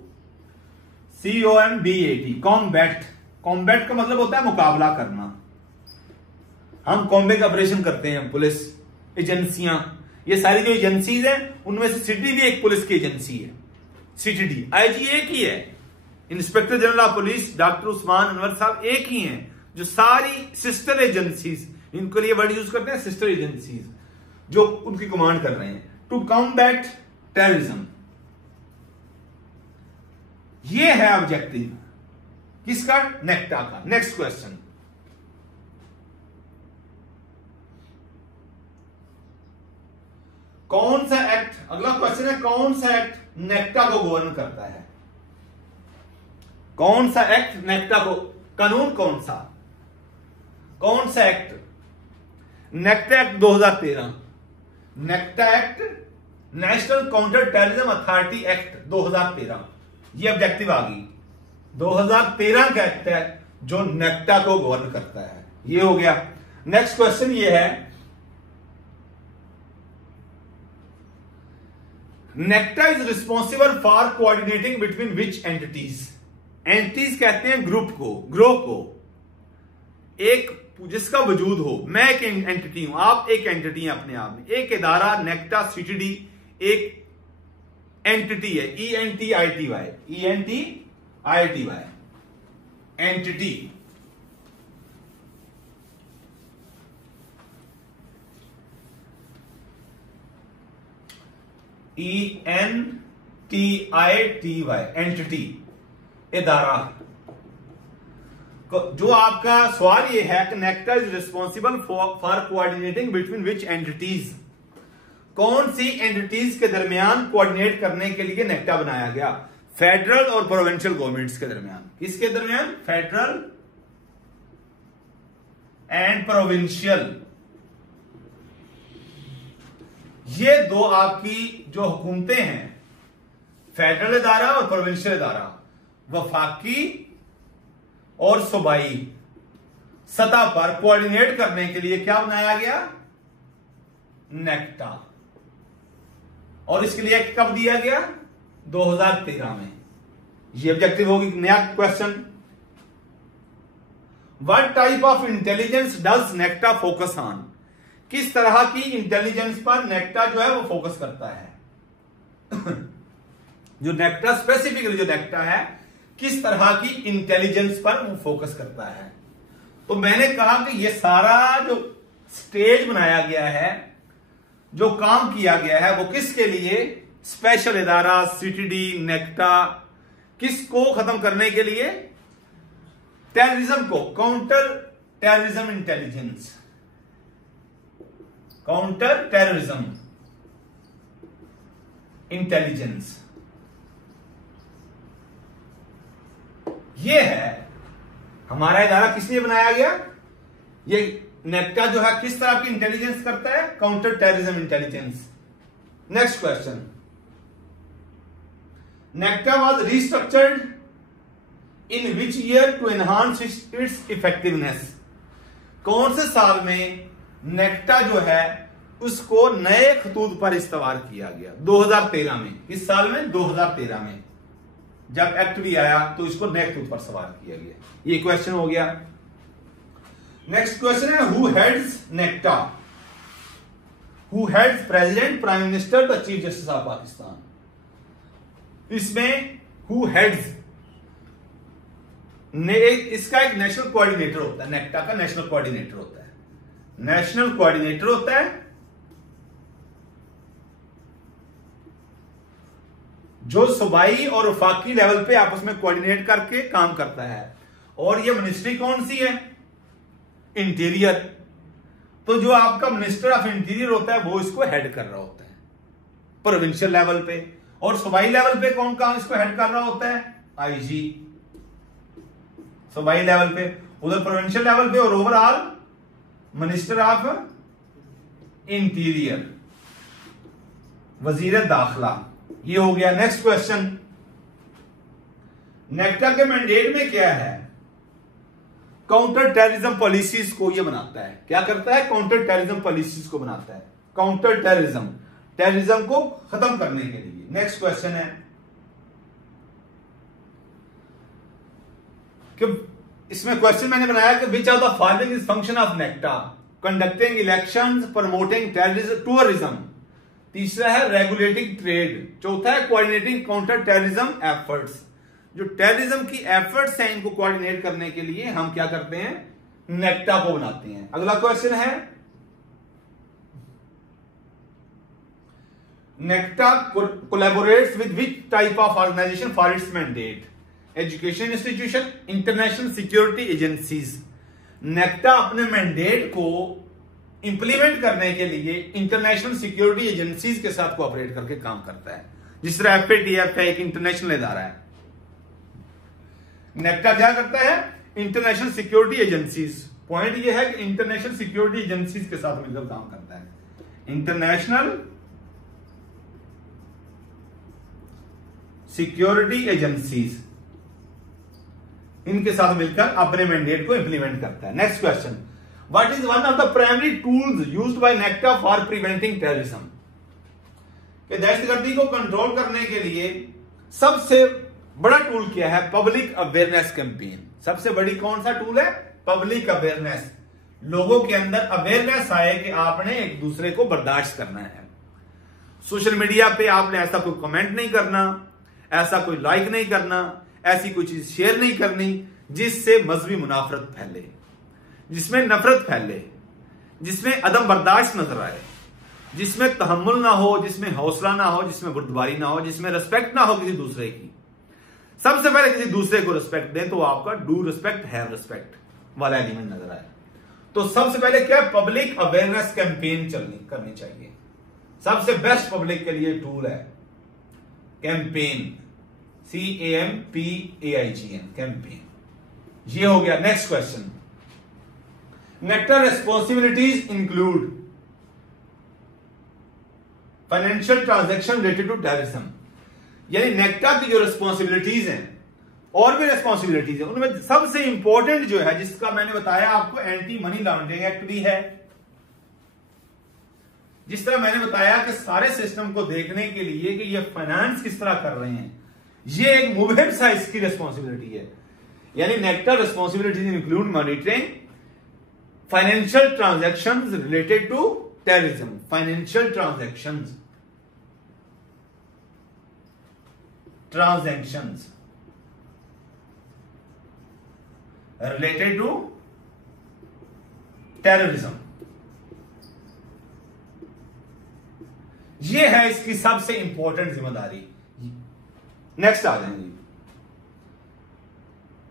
COMBAT, कॉम्बैट। कॉम्बैट का मतलब होता है मुकाबला करना। हम कॉम्बैट ऑपरेशन करते हैं, पुलिस एजेंसियां, ये सारी जो एजेंसीज हैं उनमें से सिटी भी एक पुलिस की एजेंसी है। CTD IG एक ही है, inspector general of police doctor Usman Anwar साहब एक ही हैं, जो सारी सिस्टर एजेंसीज, इनके लिए वर्ड यूज करते हैं सिस्टर एजेंसीज, जो उनकी कमांड कर रहे हैं। टू कॉम्बैट टेररिज्म, ये है ऑब्जेक्टिव किसका? नेक्टा का। नेक्स्ट क्वेश्चन, कौन सा एक्ट, अगला क्वेश्चन है, कौन सा एक्ट नेक्टा को गवर्न करता है? कौन सा एक्ट नेक्टा को, कानून कौन सा act? NACTA act 2013, NACTA act, national counter terrorism authority act 2013, ये ऑब्जेक्टिव आ गई। 2013 का एक्ट है जो नेक्टा को गवर्न करता है, ये हो गया। नेक्स्ट क्वेश्चन ये है, NACTA is responsible for coordinating between which entities? Entities कहते हैं ग्रुप को, ग्रोह को, एक जिसका वजूद हो। मैं एक एंटिटी हूं, आप एक एंटिटी हैं अपने आप में, एक इदारा नेक्टा CTD एक एंटिटी है, ENTITY, एंटिटी। ENTITY, एंटिटी, इदारा। जो आपका सवाल ये है कि NACTA is responsible for coordinating between which entities, कौन सी एंटिटीज के दरमियान कोऑर्डिनेट करने के लिए नेक्टा बनाया गया? फेडरल और प्रोविंशियल गवर्नमेंट्स के दरमियान। किसके दरमियान? Federal and provincial. ये दो आपकी जो हुकूमतें हैं, फेडरल इदारा और प्रोविंशियल इदारा, वफाकी और सूबाई सतह पर कोऑर्डिनेट करने के लिए क्या बनाया गया? नेक्टा। और इसके लिए एक्ट कब दिया गया? 2013 में। ये ऑब्जेक्टिव होगी। नया question, what type of intelligence does NACTA focus on? किस तरह की इंटेलिजेंस पर नेक्टा जो है वो फोकस करता है? जो नेक्टा स्पेसिफिकली जो नेक्टा है किस तरह की इंटेलिजेंस पर वो फोकस करता है? तो मैंने कहा कि ये सारा जो स्टेज बनाया गया है, जो काम किया गया है, वो किसके लिए? स्पेशल इदारा CTD नेक्टा, किसको खत्म करने के लिए? टेररिज्म को, counter terrorism intelligence, counter terrorism intelligence. ये है हमारा इदारा, किस लिए बनाया गया? ये नेक्टा जो है किस तरह की इंटेलिजेंस करता है? Counter terrorism intelligence. Next question, NACTA was restructured in which year to enhance its effectiveness, कौन से साल में नेक्टा जो है उसको नए खतूत पर इस्तेमाल किया गया? 2013 में। किस साल में? 2013 में जब एक्ट भी आया तो इसको नए खतूत पर सवार किया गया। ये क्वेश्चन हो गया। नेक्स्ट क्वेश्चन है who heads NACTA? Who heads president, prime minister, the chief justice of Pakistan? इसमें हु हेड्स इसका एक नेशनल कोऑर्डिनेटर होता है, नेक्टा का नेशनल कोऑर्डिनेटर होता है, नेशनल कोऑर्डिनेटर होता है जो सूबाई और वफाकी लेवल पे आपस में कोऑर्डिनेट करके काम करता है। और ये मिनिस्ट्री कौन सी है? इंटीरियर। तो जो आपका मिनिस्टर ऑफ इंटीरियर होता है वो इसको हेड कर रहा होता है प्रोविंशियल लेवल पे। और सूबाई लेवल पे कौन काम इसको हेड कर रहा होता है? आईजी। सूबाई लेवल पे, उधर प्रोविंशियल लेवल पे और ओवरऑल मिनिस्टर ऑफ इंटीरियर, वजीर दाखिला। ये हो गया। नेक्स्ट क्वेश्चन, नेक्टा के मैंडेट में क्या है? काउंटर टेररिज्म पॉलिसीज को ये बनाता है। क्या करता है? काउंटर टेररिज्म पॉलिसीज को बनाता है। काउंटर टेररिज्म, टेररिज्म को खत्म करने के लिए। नेक्स्ट क्वेश्चन है कि इसमें क्वेश्चन मैंने बनाया कि which are the following is function of NACTA? Conducting elections, promoting tourism. तीसरा है रेगुलेटिंग ट्रेड। चौथा है कोऑर्डिनेटिंग काउंटर टेररिज्म एफर्ट्स। जो टेररिज्म की एफर्ट्स हैं इनको कोऑर्डिनेट करने के लिए हम क्या करते हैं? नेक्टा को बनाते हैं। अगला क्वेश्चन है NACTA collaborates with which type of organization for its mandate? Education institution, international security agencies. NACTA अपने मैंडेट को इंप्लीमेंट करने के लिए इंटरनेशनल सिक्योरिटी एजेंसीज के साथ कोऑपरेट करके काम करता है। जिस तरह FATF है, एक इंटरनेशनल इदारा है। नेक्टा क्या करता है? International security agencies. पॉइंट ये है कि इंटरनेशनल सिक्योरिटी एजेंसीज के साथ मिलकर काम करता है। इंटरनेशनल सिक्योरिटी एजेंसीज, इनके साथ मिलकर अपने मैंडेट को इंप्लीमेंट करता है। Next question, what is one of the primary tools used by NACTA for preventing terrorism? कि दहशतगर्दी को कंट्रोल करने के लिए सबसे बड़ा टूल क्या है? Public awareness campaign. सबसे बड़ी कौन सा टूल है? Public awareness. लोगों के अंदर अवेयरनेस आए कि आपने एक दूसरे को बर्दाश्त करना है। सोशल मीडिया पे आपने ऐसा कोई कमेंट नहीं करना, ऐसा कोई लाइक नहीं करना, ऐसी कोई चीज शेयर नहीं करनी जिससे मजहबी मुनाफरत फैले, जिसमें नफरत फैले, जिसमें अदम बर्दाश्त नजर आए, जिसमें तहम्मुल ना हो, जिसमें हौसला ना हो, जिसमें बुर्दबारी ना हो, जिसमें रिस्पेक्ट ना हो किसी दूसरे की। सबसे पहले किसी दूसरे को रिस्पेक्ट दें तो आपका डू रिस्पेक्ट हैव रिस्पेक्ट वाला एलिमेंट नजर आए। तो सबसे पहले क्या? पब्लिक अवेयरनेस कैंपेन करनी चाहिए। सबसे बेस्ट पब्लिक के लिए टूल है कैंपेन, CAMPAIGN, कैंपेन। ये हो गया। Next question, NACTA responsibilities include financial transaction related to terrorism. यानी नेक्टा की जो रिस्पॉन्सिबिलिटीज हैं और भी रिस्पॉन्सिबिलिटीज हैं, उनमें सबसे इंपॉर्टेंट जो है, जिसका मैंने बताया आपको, एंटी मनी लॉन्ड्रिंग एक्ट भी है। जिस तरह मैंने बताया कि सारे सिस्टम को देखने के लिए कि ये फाइनेंस किस तरह कर रहे हैं, ये एक मुबहिम सा इसकी रिस्पॉन्सिबिलिटी है। यानी NACTA responsibilities include monitoring financial transactions related to terrorism. Financial transactions related to terrorism, ये है इसकी सबसे इंपॉर्टेंट जिम्मेदारी। नेक्स्ट आ जाएंगे,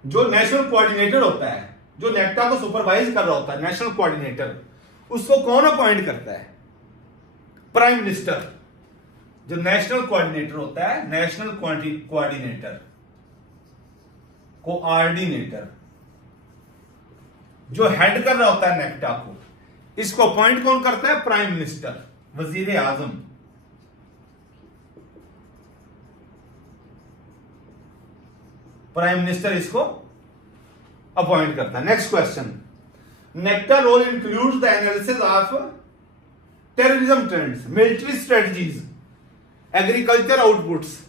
जो नेशनल कोऑर्डिनेटर होता है, जो नेक्टा को सुपरवाइज कर रहा होता है, नेशनल कोऑर्डिनेटर, उसको कौन अपॉइंट करता है? Prime minister. जो नेशनल कोऑर्डिनेटर होता है, नेशनल कोऑर्डिनेटर, कोऑर्डिनेटर जो हेड कर रहा होता है नेक्टा को, इसको अपॉइंट कौन करता है? प्राइम मिनिस्टर, वजीर आजम। प्राइम मिनिस्टर इसको अपॉइंट करता है। Next question, NACTA role includes the analysis of terrorism trends, military strategies, agriculture outputs,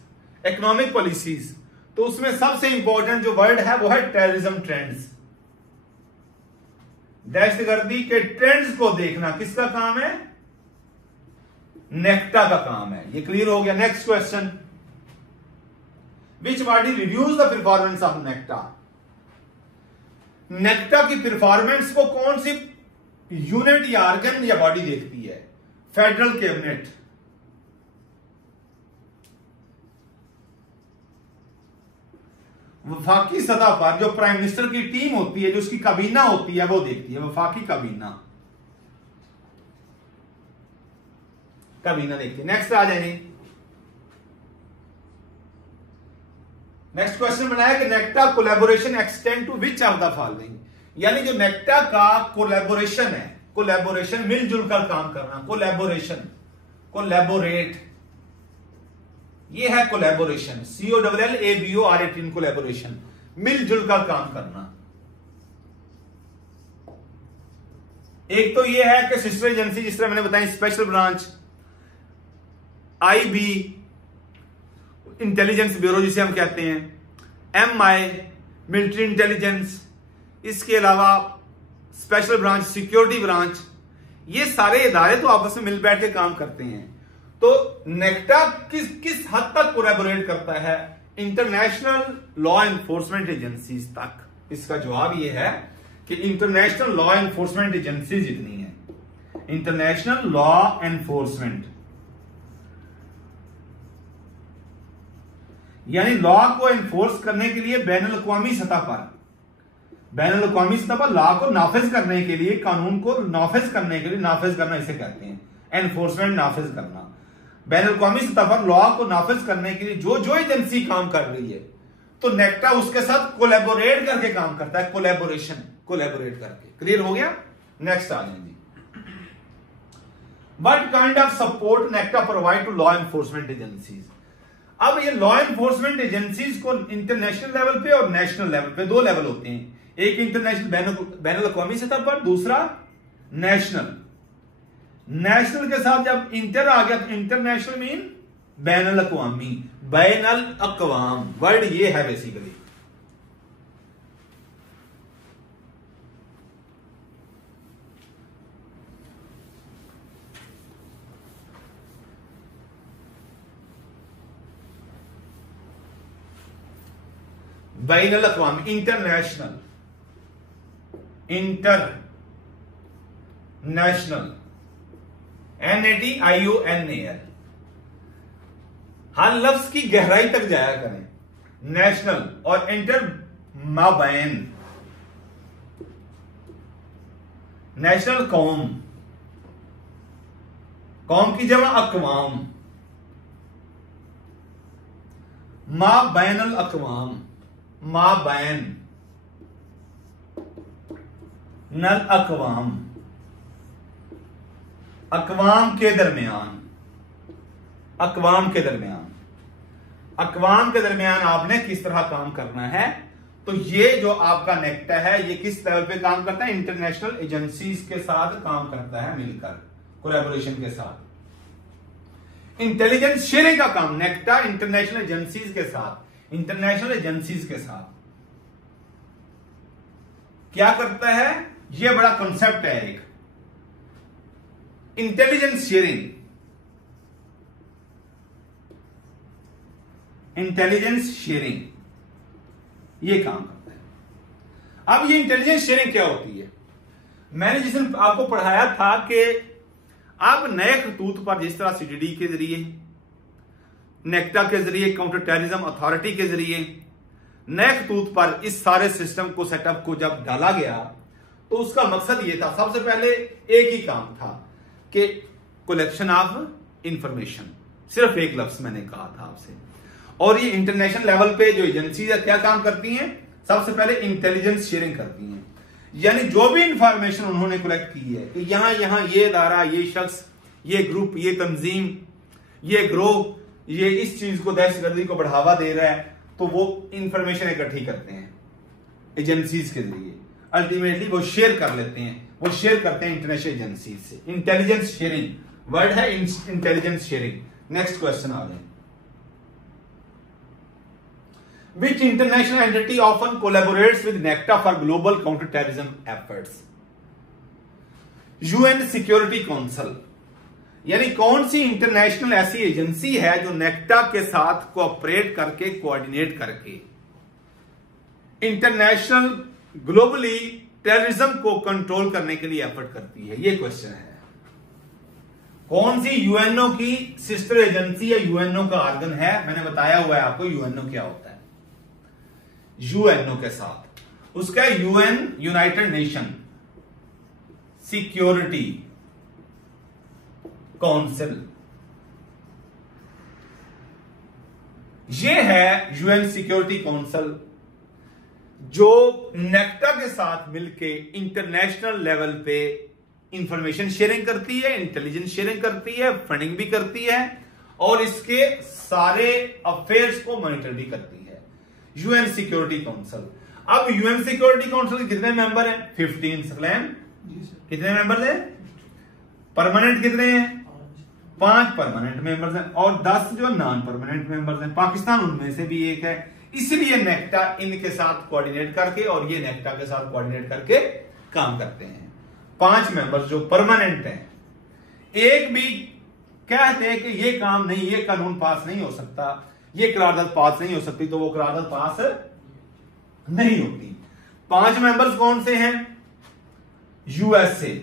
economic policies. तो उसमें सबसे इंपॉर्टेंट जो वर्ड है वो है टेररिज्म ट्रेंड्स। दहशतगर्दी के ट्रेंड्स को देखना किसका काम है? नेक्टा का काम है। ये क्लियर हो गया। Next question, which body reviews the performance of NACTA? NACTA की परफॉर्मेंस को कौन सी यूनिट या ऑर्गन या बॉडी देखती है? Federal cabinet. वफाकी सतह पर जो प्राइम मिनिस्टर की टीम होती है, जो उसकी काबीना होती है, वो देखती है। वफाकी काबीना देखती है। नेक्स्ट आ जाएंगे। नेक्स्ट क्वेश्चन बनाया कि NACTA collaboration extend to which of the following, यानी जो नेक्टा का कोलैबोरेशन है, कोलैबोरेशन मिलजुल कर काम करना, कोलैबोरेशन, कोलैबोरेट, ये है कोलैबोरेशन, COLLABORAT, कोलैबोरेशन, मिलजुल कर काम करना। एक तो ये है कि सिस्टर एजेंसी, जिस तरह मैंने बताया, special branch, IB intelligence bureau जिसे हम कहते हैं, MI मिलिट्री इंटेलिजेंस, इसके अलावा स्पेशल ब्रांच सिक्योरिटी ब्रांच, ये सारे इदारे तो आपस में मिल बैठ के काम करते हैं। तो नेक्टा किस हद तक कोलैबोरेट करता है? इंटरनेशनल लॉ एनफोर्समेंट एजेंसीज तक। इसका जवाब यह है कि इंटरनेशनल लॉ एनफोर्समेंट एजेंसीज जितनी है, इंटरनेशनल लॉ एनफोर्समेंट, यानी लॉ को एनफोर्स करने के लिए बैनुल-अक़वामी सतह पर, बैनुल-अक़वामी सतह पर लॉ को नाफिज करने के लिए, कानून को नाफिज करने के लिए, नाफिज करना इसे कहते हैं, एनफोर्समेंट नाफिज करना। बैनुल-अक़वामी सतह पर लॉ को नाफिज करने के लिए जो जो एजेंसी काम कर रही है, तो नेक्टा उसके साथ कोलैबोरेट करके काम करता है, कोलैबोरेशन, कोलैबोरेट करके। क्लियर हो गया। नेक्स्ट आ जाएंगे, what kind of support NACTA provide to law enforcement agencies. अब ये लॉ एनफोर्समेंट एजेंसीज को इंटरनेशनल लेवल पे और नेशनल लेवल पे, दो लेवल होते हैं, एक इंटरनेशनल बैनुल-अक़वामी सतह पर, दूसरा नेशनल। नेशनल के साथ जब इंटर आ गया तो इंटरनेशनल मीन बैनुल-अक़वामी, बैनुल-अक़वाम, वर्ड ये है बेसिकली। बैनुल-अक़वामी, इंटरनेशनल, इंटरनेशनल, NATIONAL। हर लफ्ज की गहराई तक जाया करें। नेशनल और इंटर माबैन, नेशनल कौम, कौम की जमा अक़वाम, माबैनुल अक़वाम, माबैन नल अक़वाम, अक़वाम के दरमियान, अक़वाम के दरमियान, अक़वाम के दरमियान आपने किस तरह काम करना है। तो ये जो आपका नेक्टा है, ये किस लेवल पे काम करता है? इंटरनेशनल एजेंसीज के साथ काम करता है, मिलकर, कोलैबोरेशन के साथ। इंटेलिजेंस शेयरिंग का काम नेक्टा इंटरनेशनल एजेंसीज के साथ, इंटरनेशनल एजेंसीज के साथ क्या करता है? ये बड़ा कॉन्सेप्ट है एक, इंटेलिजेंस शेयरिंग, इंटेलिजेंस शेयरिंग, ये काम करता है। अब ये इंटेलिजेंस शेयरिंग क्या होती है? मैंने जिस दिन आपको पढ़ाया था कि आप नए खतूत पर, जिस तरह CTD के जरिए, नेक्टा के जरिए, काउंटर टेररिज्म अथॉरिटी के जरिए, नए खतूत पर इस सारे सिस्टम को, सेटअप को जब डाला गया, तो उसका मकसद ये था, सबसे पहले एक ही काम था कि कलेक्शन ऑफ इंफॉर्मेशन, सिर्फ एक लफ्ज मैंने कहा था आपसे। और ये इंटरनेशनल लेवल पे जो एजेंसीज क्या काम करती हैं? सबसे पहले इंटेलिजेंस शेयरिंग करती हैं, यानी जो भी इंफॉर्मेशन उन्होंने कलेक्ट की है कि यहां ये इदारा, ये शख्स, ये ग्रुप, ये तंजीम, ये ग्रोह, ये इस चीज को, दहशतगर्दी को बढ़ावा दे रहा है, तो तो वो इंफॉर्मेशन इकट्ठी करते हैं एजेंसीज के जरिए, अल्टीमेटली वो शेयर कर लेते हैं, वो शेयर करते हैं इंटरनेशनल एजेंसी से। इंटेलिजेंस शेयरिंग वर्ड है, इंटेलिजेंस शेयरिंग। नेक्स्ट क्वेश्चन आ गए, which international entity often collaborates with NACTA for global counter terrorism efforts? UN security council, यानी कौन सी इंटरनेशनल ऐसी एजेंसी है जो नेक्टा के साथ कोऑपरेट करके, कोऑर्डिनेट करके इंटरनेशनल ग्लोबली टेररिज्म को कंट्रोल करने के लिए एफर्ट करती है? ये क्वेश्चन है। कौन सी यूएनओ की सिस्टर एजेंसी या यूएनओ का ऑर्गन है? मैंने बताया हुआ है आपको यूएनओ क्या होता है। यूएनओ के साथ उसका UN, United nation security council, ये है यूएन सिक्योरिटी काउंसिल जो नेक्टा के साथ मिलके इंटरनेशनल लेवल पे इंफॉर्मेशन शेयरिंग करती है, इंटेलिजेंस शेयरिंग करती है, फंडिंग भी करती है और इसके सारे अफेयर्स को मॉनिटर भी करती है। UN security council. अब यूएन सिक्योरिटी काउंसिल के कितने मेंबर हैं? 15 सलेम। कितने मेंबर हैं? परमानेंट कितने हैं? 5 परमानेंट मेंबर्स हैं और 10 जो नॉन परमानेंट मेंबर्स हैं। पाकिस्तान उनमें से भी एक है। इसलिए नेक्टा इनके साथ कोऑर्डिनेट करके और ये नेक्टा के साथ कोऑर्डिनेट करके काम करते हैं। 5 मेंबर्स जो परमानेंट हैं। एक भी कहते हैं कि ये काम नहीं, ये कानून पास नहीं हो सकता, ये करारदाद पास नहीं हो सकती, तो वो करारदाद पास नहीं होती। 5 मेंबर्स कौन से हैं? यूएसए,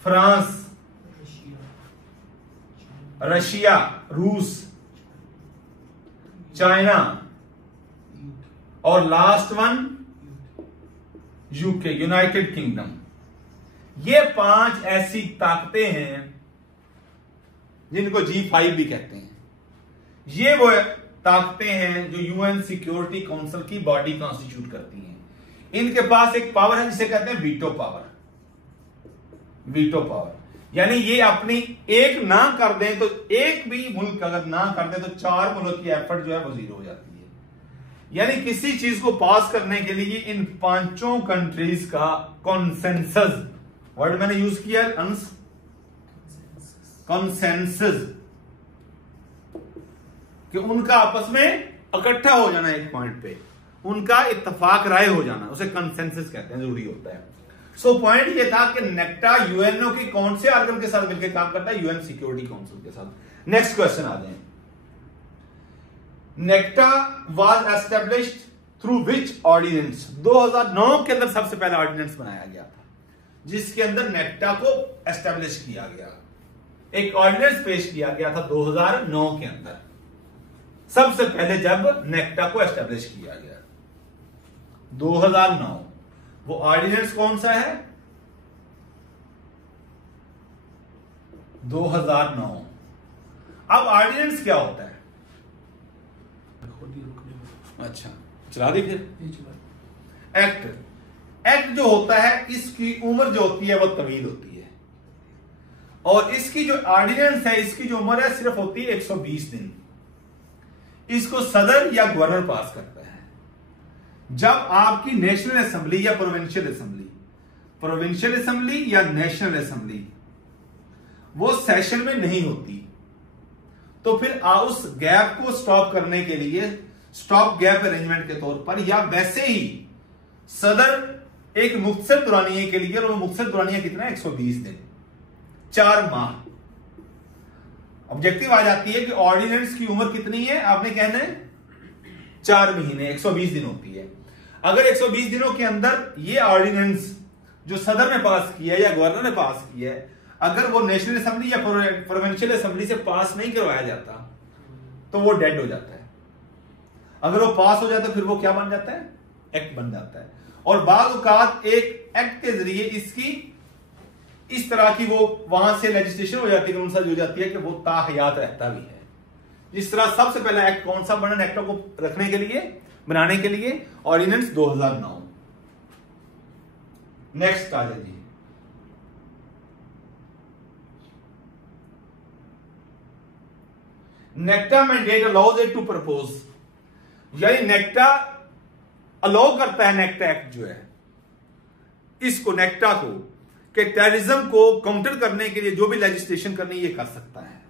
फ्रांस, रशिया, रूस, चाइना और last one UK, United kingdom. ये 5 ऐसी ताकतें हैं जिनको G5 भी कहते हैं। ये वो ताकतें हैं जो यूएन सिक्योरिटी काउंसिल की बॉडी कॉन्स्टिट्यूट करती हैं। इनके पास एक पावर है जिसे कहते हैं वीटो पावर। वीटो पावर यानी ये अपनी एक ना कर दें तो, एक भी मुल्क अगर ना कर दे तो 4 मुल्क की एफर्ट जो है वो जीरो हो जाती है। यानी किसी चीज को पास करने के लिए इन 5 कंट्रीज का कॉन्सेंसस, वर्ड मैंने यूज किया कॉन्सेंसस, कि उनका आपस में इकट्ठा हो जाना एक पॉइंट पे, उनका इत्तेफाक राय हो जाना, उसे कंसेंसस कहते हैं, जरूरी होता है। सो पॉइंट ये था कि नेक्टा यूएनओ की कौन से ऑर्गन के साथ मिलकर काम करता है? यूएन सिक्योरिटी काउंसिल के साथ। नेक्स्ट क्वेश्चन आ जाए, NACTA was established through which ordinance? 2009 के अंदर सबसे पहला ऑर्डिनेंस बनाया गया था जिसके अंदर नेक्टा को एस्टेब्लिश किया गया। एक ऑर्डिनेंस पेश किया गया था 2009 के अंदर, सबसे पहले जब नेक्टा को एस्टेब्लिश किया गया 2009। वो ऑर्डिनेंस कौन सा है? 2009। अब ऑर्डिनेंस क्या होता है? अच्छा चला दी फिर। एक्ट जो होता है इसकी उम्र जो होती है वो तवील होती है और इसकी जो ऑर्डिनेंस है इसकी जो उम्र है सिर्फ होती है 120 दिन। इसको सदर या गवर्नर पास करता है। जब आपकी नेशनल असेंबली या प्रोविंशियल असेंबली या नेशनल असेंबली वो सेशन में नहीं होती तो फिर उस गैप को स्टॉप करने के लिए स्टॉप गैप अरेंजमेंट के तौर पर या वैसे ही सदर एक मुख्तसर दुरानिये के लिए, और वो मुख्तसर दुरानिया कितना है? 120 दिन, 4 माह। ऑब्जेक्टिव आ जाती है कि ऑर्डिनेंस की उम्र कितनी है? आपने कहना है 4 महीने, 120 दिन होती है। अगर 120 दिनों के अंदर ये ऑर्डिनेंस जो सदर ने पास किया है या गवर्नर ने पास किया है, अगर वो नेशनल असेंबली या प्रोविंशियल असेंबली से पास नहीं करवाया जाता तो वो डेड हो जाता है। अगर वो पास हो जाता है फिर वो क्या बन जाता है? एक्ट बन जाता है। और बाज़ औक़ात एक एक्ट के जरिए इसकी इस तरह की वो वहां से लेजिस्लेशन हो जाती है, कानून हो जाती है कि वो ताहयात रहता भी है। जिस तरह सबसे पहला एक्ट कौन सा बना नेक्टा को रखने के लिए, बनाने के लिए? ऑर्डिनेंस 2009। नेक्स्ट आ जाइए, NACTA mandate allows it to propose. यानी नेक्टा अलाउ करता है, नेक्टा एक्ट जो है इसको, नेक्टा को, कि टेररिज्म को काउंटर करने के लिए जो भी लेजिस्लेशन करनी है ये कर सकता है,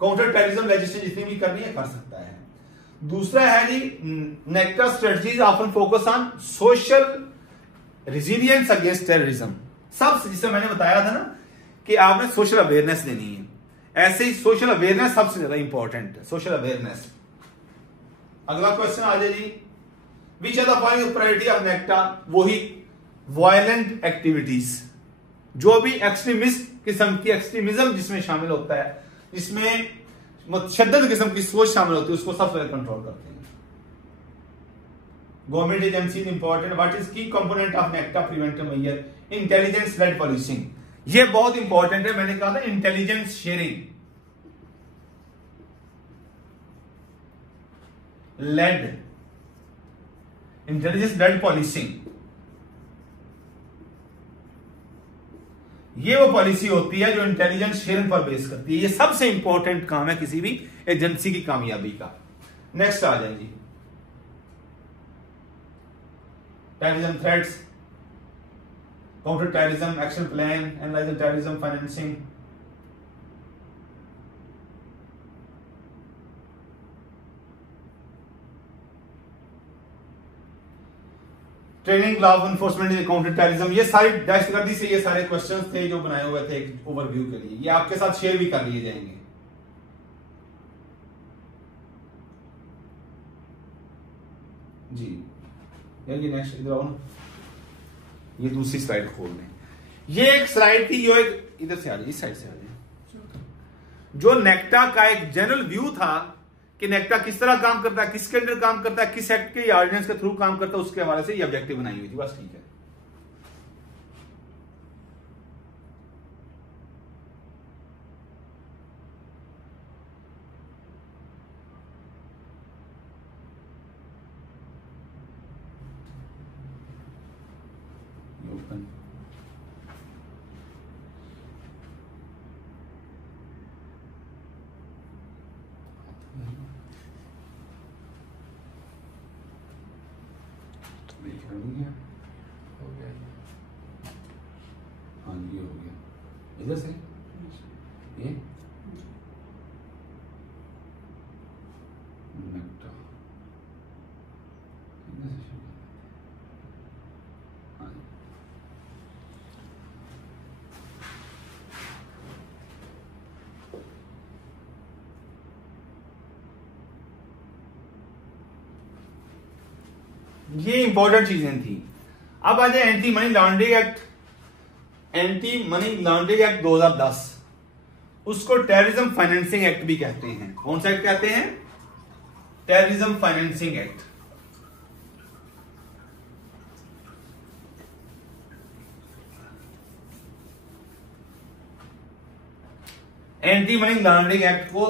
काउंटर टेररिज्म लेजिस्लेशन जितनी भी करनी है कर सकता है। दूसरा है जी, NACTA strategies often focus on social resilience against terrorism. सबसे, जिसे मैंने बताया था ना कि आपने सोशल अवेयरनेस लेनी है, ऐसे ही सोशल अवेयरनेस सबसे ज्यादा इंपॉर्टेंट है, सोशल अवेयरनेस। अगला क्वेश्चन आ जाए जी, which are the following priority of NACTA? वही वायलेंट एक्टिविटीज, जो भी एक्सट्रीमिस्ट किस्म की, एक्सट्रीमिज्म जिसमें शामिल होता है, जिसमें मुतशद्दिद किस्म की सोच शामिल होती है, उसको सबसे कंट्रोल करते हैं। Government agency important. What is the component of NACTA preventive measure? Intelligence led policing. ये बहुत इंपॉर्टेंट है, मैंने कहा था intelligence sharing, led, intelligence led policing. ये वो पॉलिसी होती है जो इंटेलिजेंस शेयरिंग पर बेस करती है। ये सबसे इंपॉर्टेंट काम है किसी भी एजेंसी की कामयाबी का। नेक्स्ट आ जाएंगे terrorism threats, counter terrorism action plan, analysing terrorism financing. Training, law of enforcement, counter terrorism. ये सारी दहशतगर्दी से ये सारे क्वेश्चंस थे जो बनाए हुए थे एक ओवरव्यू के लिए, ये आपके साथ शेयर भी कर लिए जाएंगे। जी यार ये नेक्स्ट इधर आओ ना, ये दूसरी स्लाइड खोल लें। ये एक स्लाइड थी जो एक इधर से आ जाए, इस साइड से आ जाए, जो नेक्टा का एक जनरल व्यू था कि नेक्टा किस तरह काम करता है, किसके अंडर काम करता है, किस एक्ट के ऑर्डिनेंस के थ्रू काम करता है, उसके हवाले से ये ऑब्जेक्टिव बनाई हुई थी। बस ठीक है। हो गया। हाँ ये हो गया, इधर से ये नेक्टा इधर से शुरू। हाँ ये इंपॉर्टेंट चीजें थी। अब आ जाए anti money laundering act, anti money laundering act 2010, उसको टेररिज्म फाइनेंसिंग एक्ट भी कहते हैं। कौन सा एक्ट कहते हैं? Terrorism financing act. Anti money laundering act को,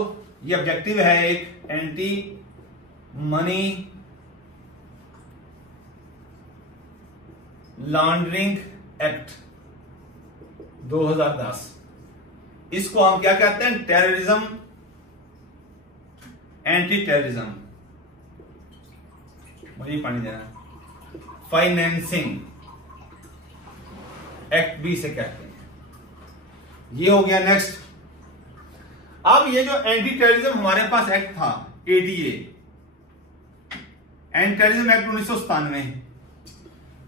ये ऑब्जेक्टिव है एक, एंटी मनी लॉन्ड्रिंग एक्ट 2010, इसको हम क्या कहते हैं? टेररिज्म, एंटी टेररिज्म, मुझे पानी देना, फाइनेंसिंग एक्ट भी इसे कहते हैं। ये हो गया। नेक्स्ट, अब ये जो एंटी टेररिज्म हमारे पास एक्ट था, एडीए, एंटी टेररिज्म एक्ट 1997,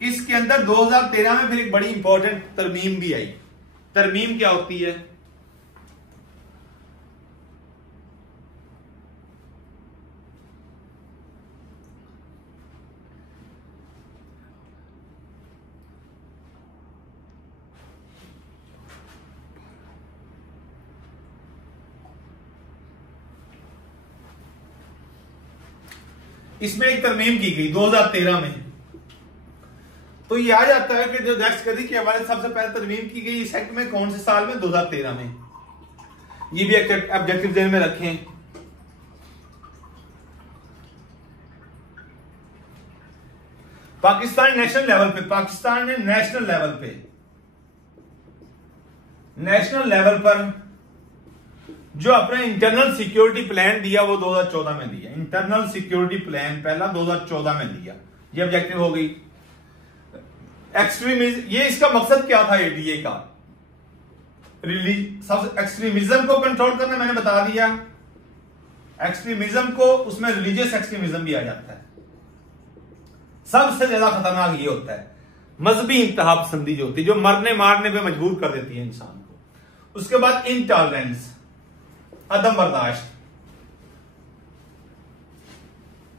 इसके अंदर 2013 में फिर एक बड़ी इंपॉर्टेंट तरमीम भी आई। तरमीम क्या होती है? इसमें एक तरमीम की गई 2013 में, तो ये आ जाता है कि जो दहशतगर्दी के हवाले सबसे पहले तरमीम की गई इस एक्ट में कौन से साल में? 2013 में। ये भी एक ऑब्जेक्टिव ध्यान में रखें। पाकिस्तान नेशनल लेवल पे, पाकिस्तान ने नेशनल लेवल पर जो अपना इंटरनल सिक्योरिटी प्लान दिया वो 2014 में दिया। इंटरनल सिक्योरिटी प्लान पहला 2014 में दिया। ये ऑब्जेक्टिव हो गई। एक्सट्रीमिज्म, ये इसका मकसद क्या था एडीए का? सब एक्सट्रीमिज्म को कंट्रोल करना, मैंने बता दिया। एक्सट्रीमिज्म को, उसमें रिलीजियस एक्सट्रीमिज्म भी आ जाता है। सबसे ज्यादा खतरनाक ये होता है मजहबी इंतहा पसंदी जो होती है, जो मरने मारने पे मजबूर कर देती है इंसान को। उसके बाद इंटॉलरेंस, अदम बर्दाश्त,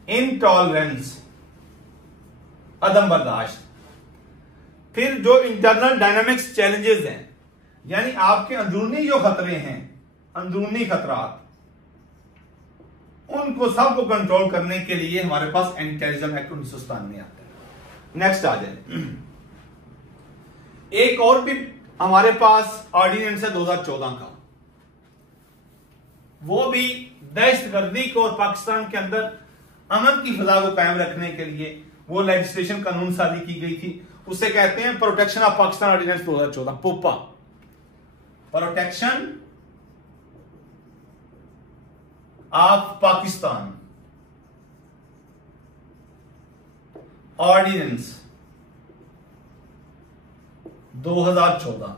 इंटॉलरेंस, अदम बर्दाश्त। फिर जो इंटरनल डायनामिक्स चैलेंजेस हैं, यानी आपके अंदरूनी जो खतरे हैं, अंदरूनी खतरात, उनको सबको कंट्रोल करने के लिए हमारे पास एंटी टेररिज्म एक्ट 1997 आता है। नेक्स्ट आ जाए, एक और भी हमारे पास ऑर्डिनेंस है 2014 का, वो भी दहशतगर्दी को और पाकिस्तान के अंदर अमन की फजा को कायम रखने के लिए वो लेजिस्लेशन कानून साजी की गई थी। उसे कहते हैं प्रोटेक्शन ऑफ पाकिस्तान ऑर्डिनेंस 2014, पोपा, प्रोटेक्शन ऑफ पाकिस्तान ऑर्डिनेंस 2014।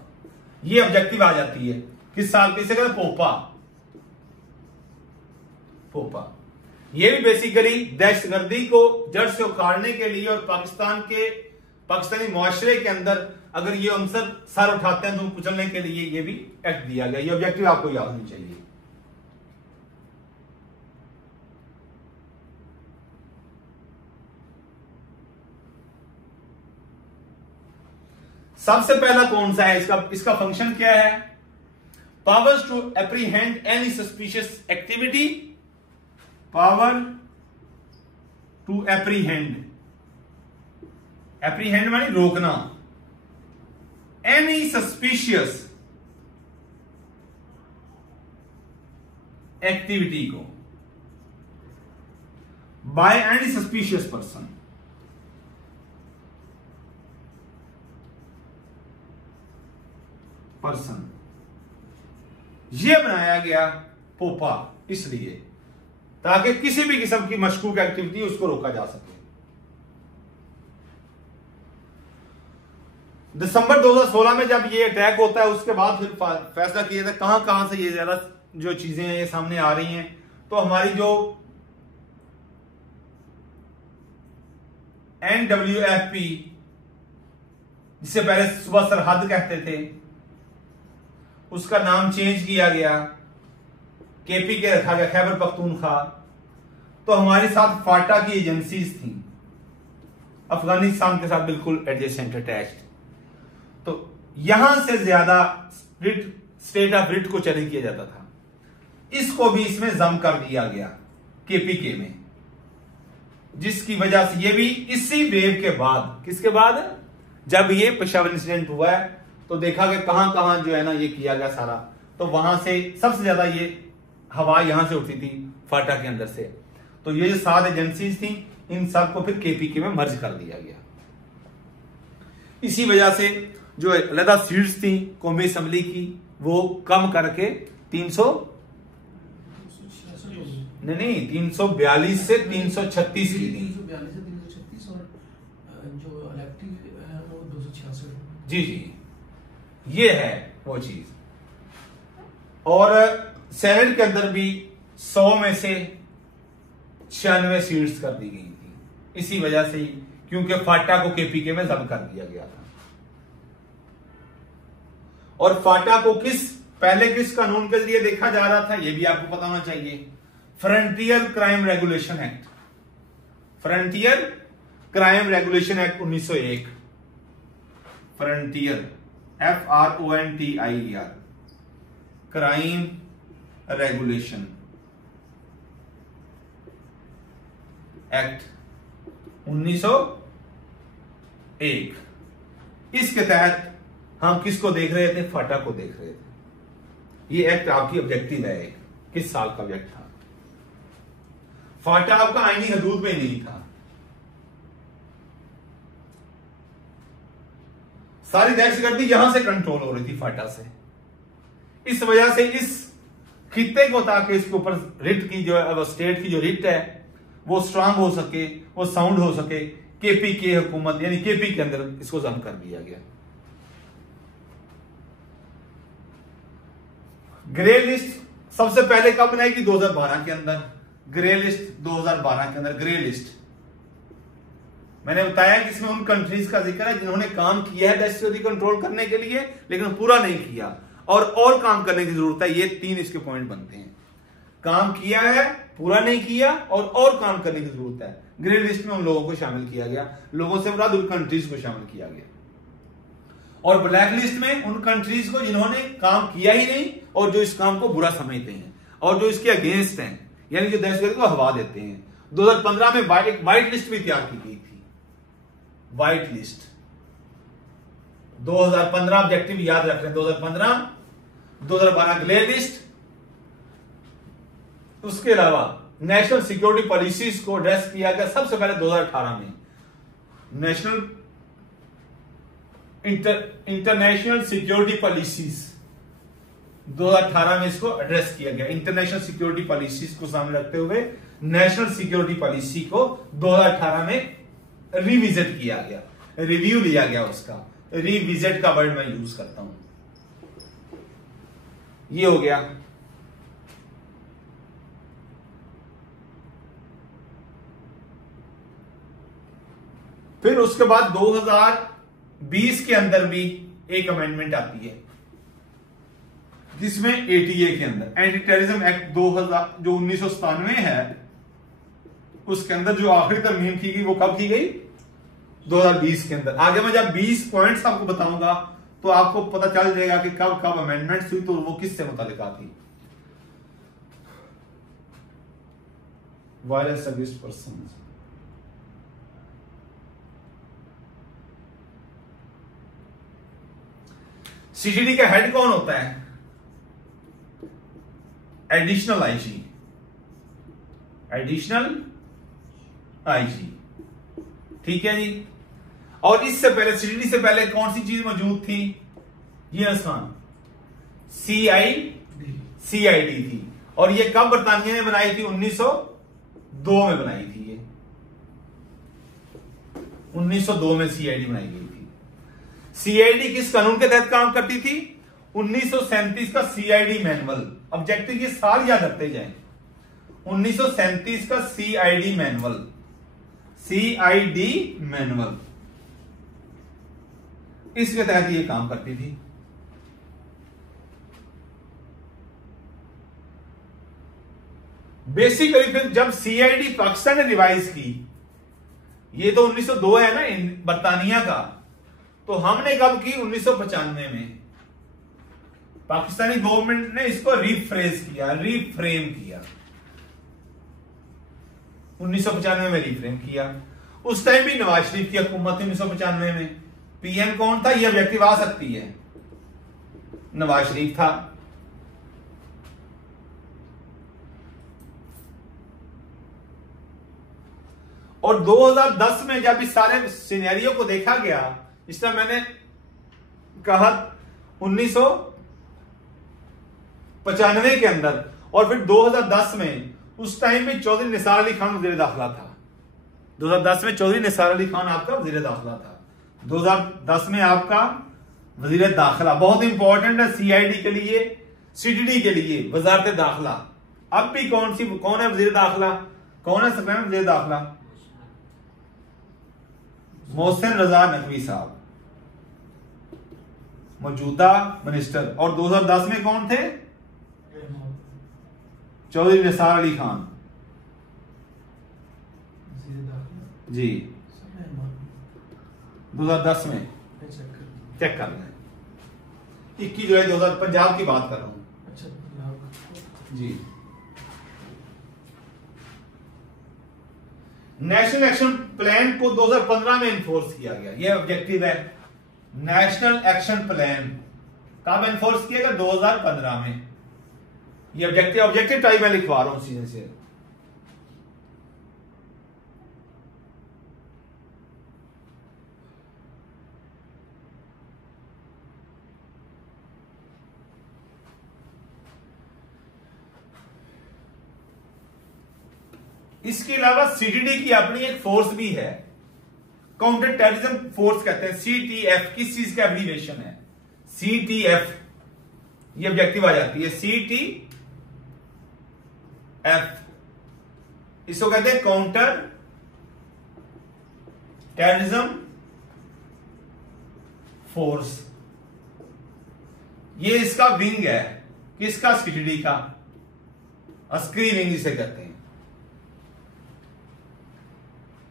ये ऑब्जेक्टिव आ जाती है किस साल पे? इसे कहते हैं पोपा। पोपा ये भी बेसिकली दहशतगर्दी को जड़ से उखाड़ने के लिए और पाकिस्तानी मुआशरे के अंदर अगर ये अंसर सर उठाते हैं तो कुचलने के लिए ये भी एक्ट दिया गया। ये ऑब्जेक्टिव आपको याद होनी चाहिए। सबसे पहला कौन सा है? इसका फंक्शन क्या है? Powers to apprehend any suspicious activity, power to apprehend, apprehend मानी रोकना, एनी सस्पिशियस एक्टिविटी को बाय एनी सस्पिशियस पर्सन, ये बनाया गया पोपा इसलिए ताकि किसी भी किस्म की मशकूक एक्टिविटी उसको रोका जा सके। दिसंबर 2016 में जब ये अटैक होता है उसके बाद फिर फैसला किया था कहां से ये ज्यादा जो चीजें हैं ये सामने आ रही हैं। तो हमारी जो NWFP, जिसे पहले सुबह सरहद कहते थे, उसका नाम चेंज किया गया, KPK रखा गया, खैबर पख्तूनख्वा। तो हमारे साथ फाटा की एजेंसीज थी, अफगानिस्तान के साथ बिल्कुल एडजेसेंट अटैच्ड। तो यहां से ज्यादा स्टेट ऑफ रिट को चैलेंज किया जाता था। इसको भी इसमें जम कर दिया गया KPK में, जिसकी वजह से ये भी इसी वेव के बाद, किसके बाद? जब ये पेशावर इंसिडेंट हुआ है तो देखा कि कहां जो है ना ये किया गया सारा। तो वहां से सबसे ज्यादा ये हवा यहां से उठती थी फाटा के अंदर से। तो ये जो 7 एजेंसीज थी इन सबको फिर KPK में मर्ज कर दिया गया। इसी वजह से जो अलग सीट्स थी कौमी असेंबली की वो कम करके 342 से 336 की थी। जी ये है वो चीज। और सेनेट के अंदर भी 100 में से 96 सीट्स कर दी गई थी, इसी वजह से ही, क्योंकि फाटा को KPK में जब्त कर दिया गया था। और फाटा को पहले किस कानून के जरिए देखा जा रहा था ये भी आपको पता होना चाहिए, frontier crime regulation act, frontier crime regulation act 1901, frontier FRONTIER, crime regulation act 1901। इसके तहत हम किसको देख रहे थे? फाटा को देख रहे थे। ये एक्ट आपकी ऑब्जेक्टिव है। किस साल का एक्ट था? फाटा आपका आईनी हदूद में नहीं था। सारी दहशतगर्दी यहां से कंट्रोल हो रही थी फाटा से। इस वजह से इस खित्ते को, ताकि इसके ऊपर रिट की जो स्टेट की जो रिट है वो स्ट्रांग हो सके, वो साउंड हो सके, केपी के हुकूमत यानी केपी के अंदर इसको जम कर दिया गया। ग्रे लिस्ट सबसे पहले कब बनाई गई? 2012 के अंदर। ग्रे लिस्ट 2012 के अंदर ग्रे लिस्ट। मैंने बताया कि इसमें उन कंट्रीज का जिक्र है जिन्होंने काम किया है दहशतगर्दी कंट्रोल करने के लिए, लेकिन पूरा नहीं किया और काम करने की जरूरत है। ये 3 इसके पॉइंट बनते हैं। काम किया है, पूरा नहीं किया और काम करने की जरूरत है। ग्रे लिस्ट में उन लोगों को शामिल किया गया, लोगों से मुराद उन कंट्रीज को शामिल किया गया। और ब्लैक लिस्ट में उन कंट्रीज को जिन्होंने काम किया ही नहीं और जो इस काम को बुरा समझते हैं और जो इसके अगेंस्ट हैं, यानी जो दहशतगर्दी को हवा देते हैं। 2015 में एक व्हाइट लिस्ट भी तैयार की गई थी। व्हाइट लिस्ट 2015 ऑब्जेक्टिव याद रख रहे हैं। 2015, 2012 ग्रे लिस्ट। उसके अलावा नेशनल सिक्योरिटी पॉलिसीज को एड्रेस किया गया सबसे पहले 2018 में। नेशनल इंटरनेशनल सिक्योरिटी पॉलिसीज 2018 में इसको एड्रेस किया गया। इंटरनेशनल सिक्योरिटी पॉलिसीज को सामने रखते हुए नेशनल सिक्योरिटी पॉलिसी को 2018 में रिविजिट किया गया, रिव्यू लिया गया उसका। रिविजिट का वर्ड मैं यूज करता हूं। ये हो गया। फिर उसके बाद 2020 के अंदर भी एक अमेंडमेंट आती है जिसमें एटीए के अंदर एंटी टेररिज्म एक्ट 2000 जो 1997 है, उसके अंदर जो आखिरी तरमीम की गई वो कब की गई? 2020 के अंदर। आगे मैं जब 20 पॉइंट्स आपको बताऊंगा तो आपको पता चल जाएगा कि कब कब अमेंडमेंट्स हुई तो वो किससे मुताल्लिका थी। Violence against person. सीसीडी का हेड कौन होता है? Additional IG. एडिशनल आईजी, ठीक है जी। और इससे पहले सीसीडी से पहले कौन सी चीज मौजूद थी? ये आसान सीआईडी थी। और ये कब बरतानिया ने बनाई थी? 1902 में बनाई थी। ये 1902 में सीआईडी बनाई गई थी। सीआईडी किस कानून के तहत काम करती थी? 1937 का सीआईडी मैनुअल। ऑब्जेक्टिव ये साल याद रखते जाएं। 1937 का सीआईडी मैनुअल। सीआईडी मैनुअल, इसके तहत ये काम करती थी। बेसिकली फिर जब सीआईडी पाकिस्तान ने रिवाइज की, ये तो 1902 है ना बरतानिया का, तो हमने कब की? 1995 में। पाकिस्तानी गवर्नमेंट ने इसको रिफ्रेज किया, रिफ्रेम किया। 1995 में रिफ्रेम किया। उस टाइम भी नवाज शरीफ की हुकूमत थी 1995 में। पीएम कौन था? यह ऑब्जेक्टिव आ सकती है, नवाज शरीफ था। और 2010 में जब इस सारे सिनेरियो को देखा गया, इस तरह मैंने कहा 1995 के अंदर, और फिर 2010 में, उस टाइम में चौधरी निसार अली खान वजीर दाखिला था। 2010 में चौधरी निसार अली खान आपका वजीर दाखिला था। 2010 में आपका वजीर दाखिला बहुत इंपॉर्टेंट है सीआईडी के लिए, सीटीडी के लिए, वजारत दाखिला। अब भी कौन है वजीर दाखिला? कौन है सुप्रीम वजीर दाखिला? मोहसिन रजा नकवी साहब, मौजूदा मिनिस्टर। और 2010 में कौन थे? चौधरी निसार अली खान जी। 2010 में चेक कर लें, 21 जुलाई 2000, पंजाब की बात कर रहा हूं। अच्छा जी। नेशनल एक्शन प्लान को 2015 में इन्फोर्स किया गया। यह ऑब्जेक्टिव है। नेशनल एक्शन प्लान कब इन्फोर्स किया गया? 2015 में। ये ऑब्जेक्टिव टाइप मैं लिखवा रहा हूं सीधे से। इसके अलावा सीटीडी की अपनी एक फोर्स भी है, काउंटर टेररिज्म फोर्स कहते हैं, CTF। किस चीज का एब्रीविएशन है? CTF, ये ऑब्जेक्टिव आ जाती है CTF। इसको कहते हैं काउंटर टेररिज्म फोर्स। ये इसका विंग है, किसका? सीटीडी का, अस्करी विंग जिसे कहते हैं।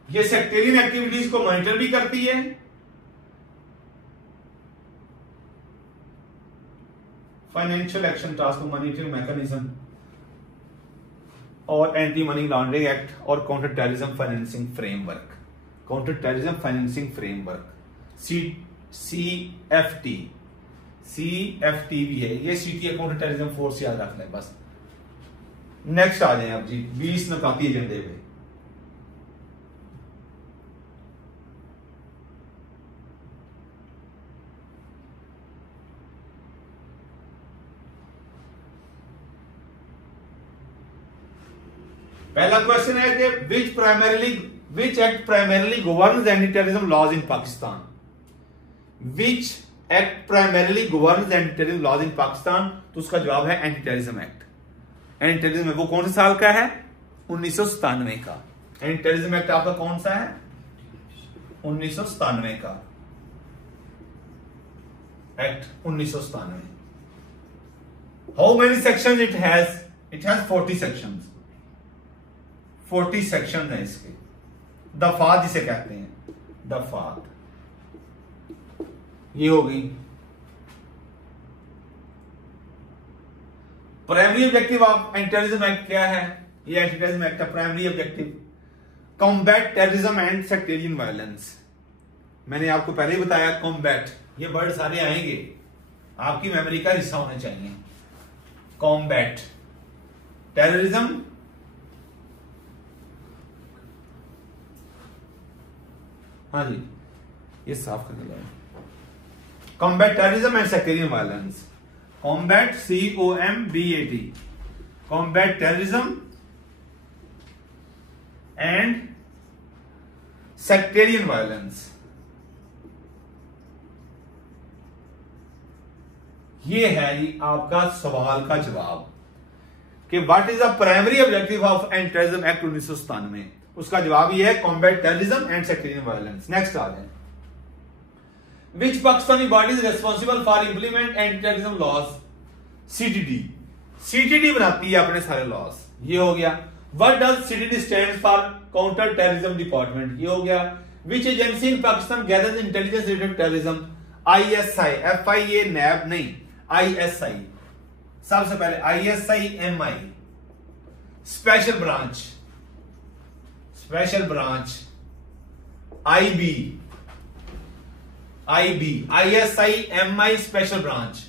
ये सेक्टेरियन एक्टिविटीज को मॉनिटर भी करती है, financial action task, monitoring mechanism और एंटी मनी लॉन्ड्रिंग एक्ट और counter terrorism financing framework. Counter terrorism financing framework CFT भी है, ये CTA काउंटर टेररिज्म फोर्स याद रख लें बस। नेक्स्ट आ जाए आप जी 20 नकाती एजेंडे पे। पहला क्वेश्चन है कि which act primarily governs anti terrorism laws in Pakistan? Which act primarily governs anti terrorism laws in Pakistan? तो उसका जवाब है anti terrorism act. Anti terrorism वो कौन से साल का है? 1997 का। एंटी टेररिज्म एक्ट आपका कौन सा है? 1997 का act, 1997। How many sections it has? It has 40 sections. 40 section है इसके। दफात जिसे कहते हैं, दफात, ये होगी। Primary objective of anti terrorism act क्या है? ये एंटी टेररिज्म एक्ट का primary objective combat terrorism and sectarian violence. मैंने आपको पहले ही बताया कॉम्बैट, ये वर्ड सारे आएंगे, आपकी मेमोरी का हिस्सा होने चाहिए। कॉम्बैट टेररिज्म हाँ जी, ये साफ करके लाओ। Combat terrorism and sectarian violence. Combat COMBAT, combat terrorism and sectarian violence. ये है जी आपका सवाल का जवाब कि what is the primary objective of anti terrorism act 1997। उसका जवाब ये है combat terrorism and sectarian violence. Next आ जाए, which Pakistani body is responsible for implement anti terrorism laws? CTD बनाती है अपने सारे लॉज, ये हो गया। What does CTD stand for? Counter terrorism department, ये हो गया। Which agency in Pakistan gathers intelligence related terrorism? ISI, FIA NAB नहीं, ISI। सबसे पहले ISI-MI, special branch, IB, ISI-MI special branch.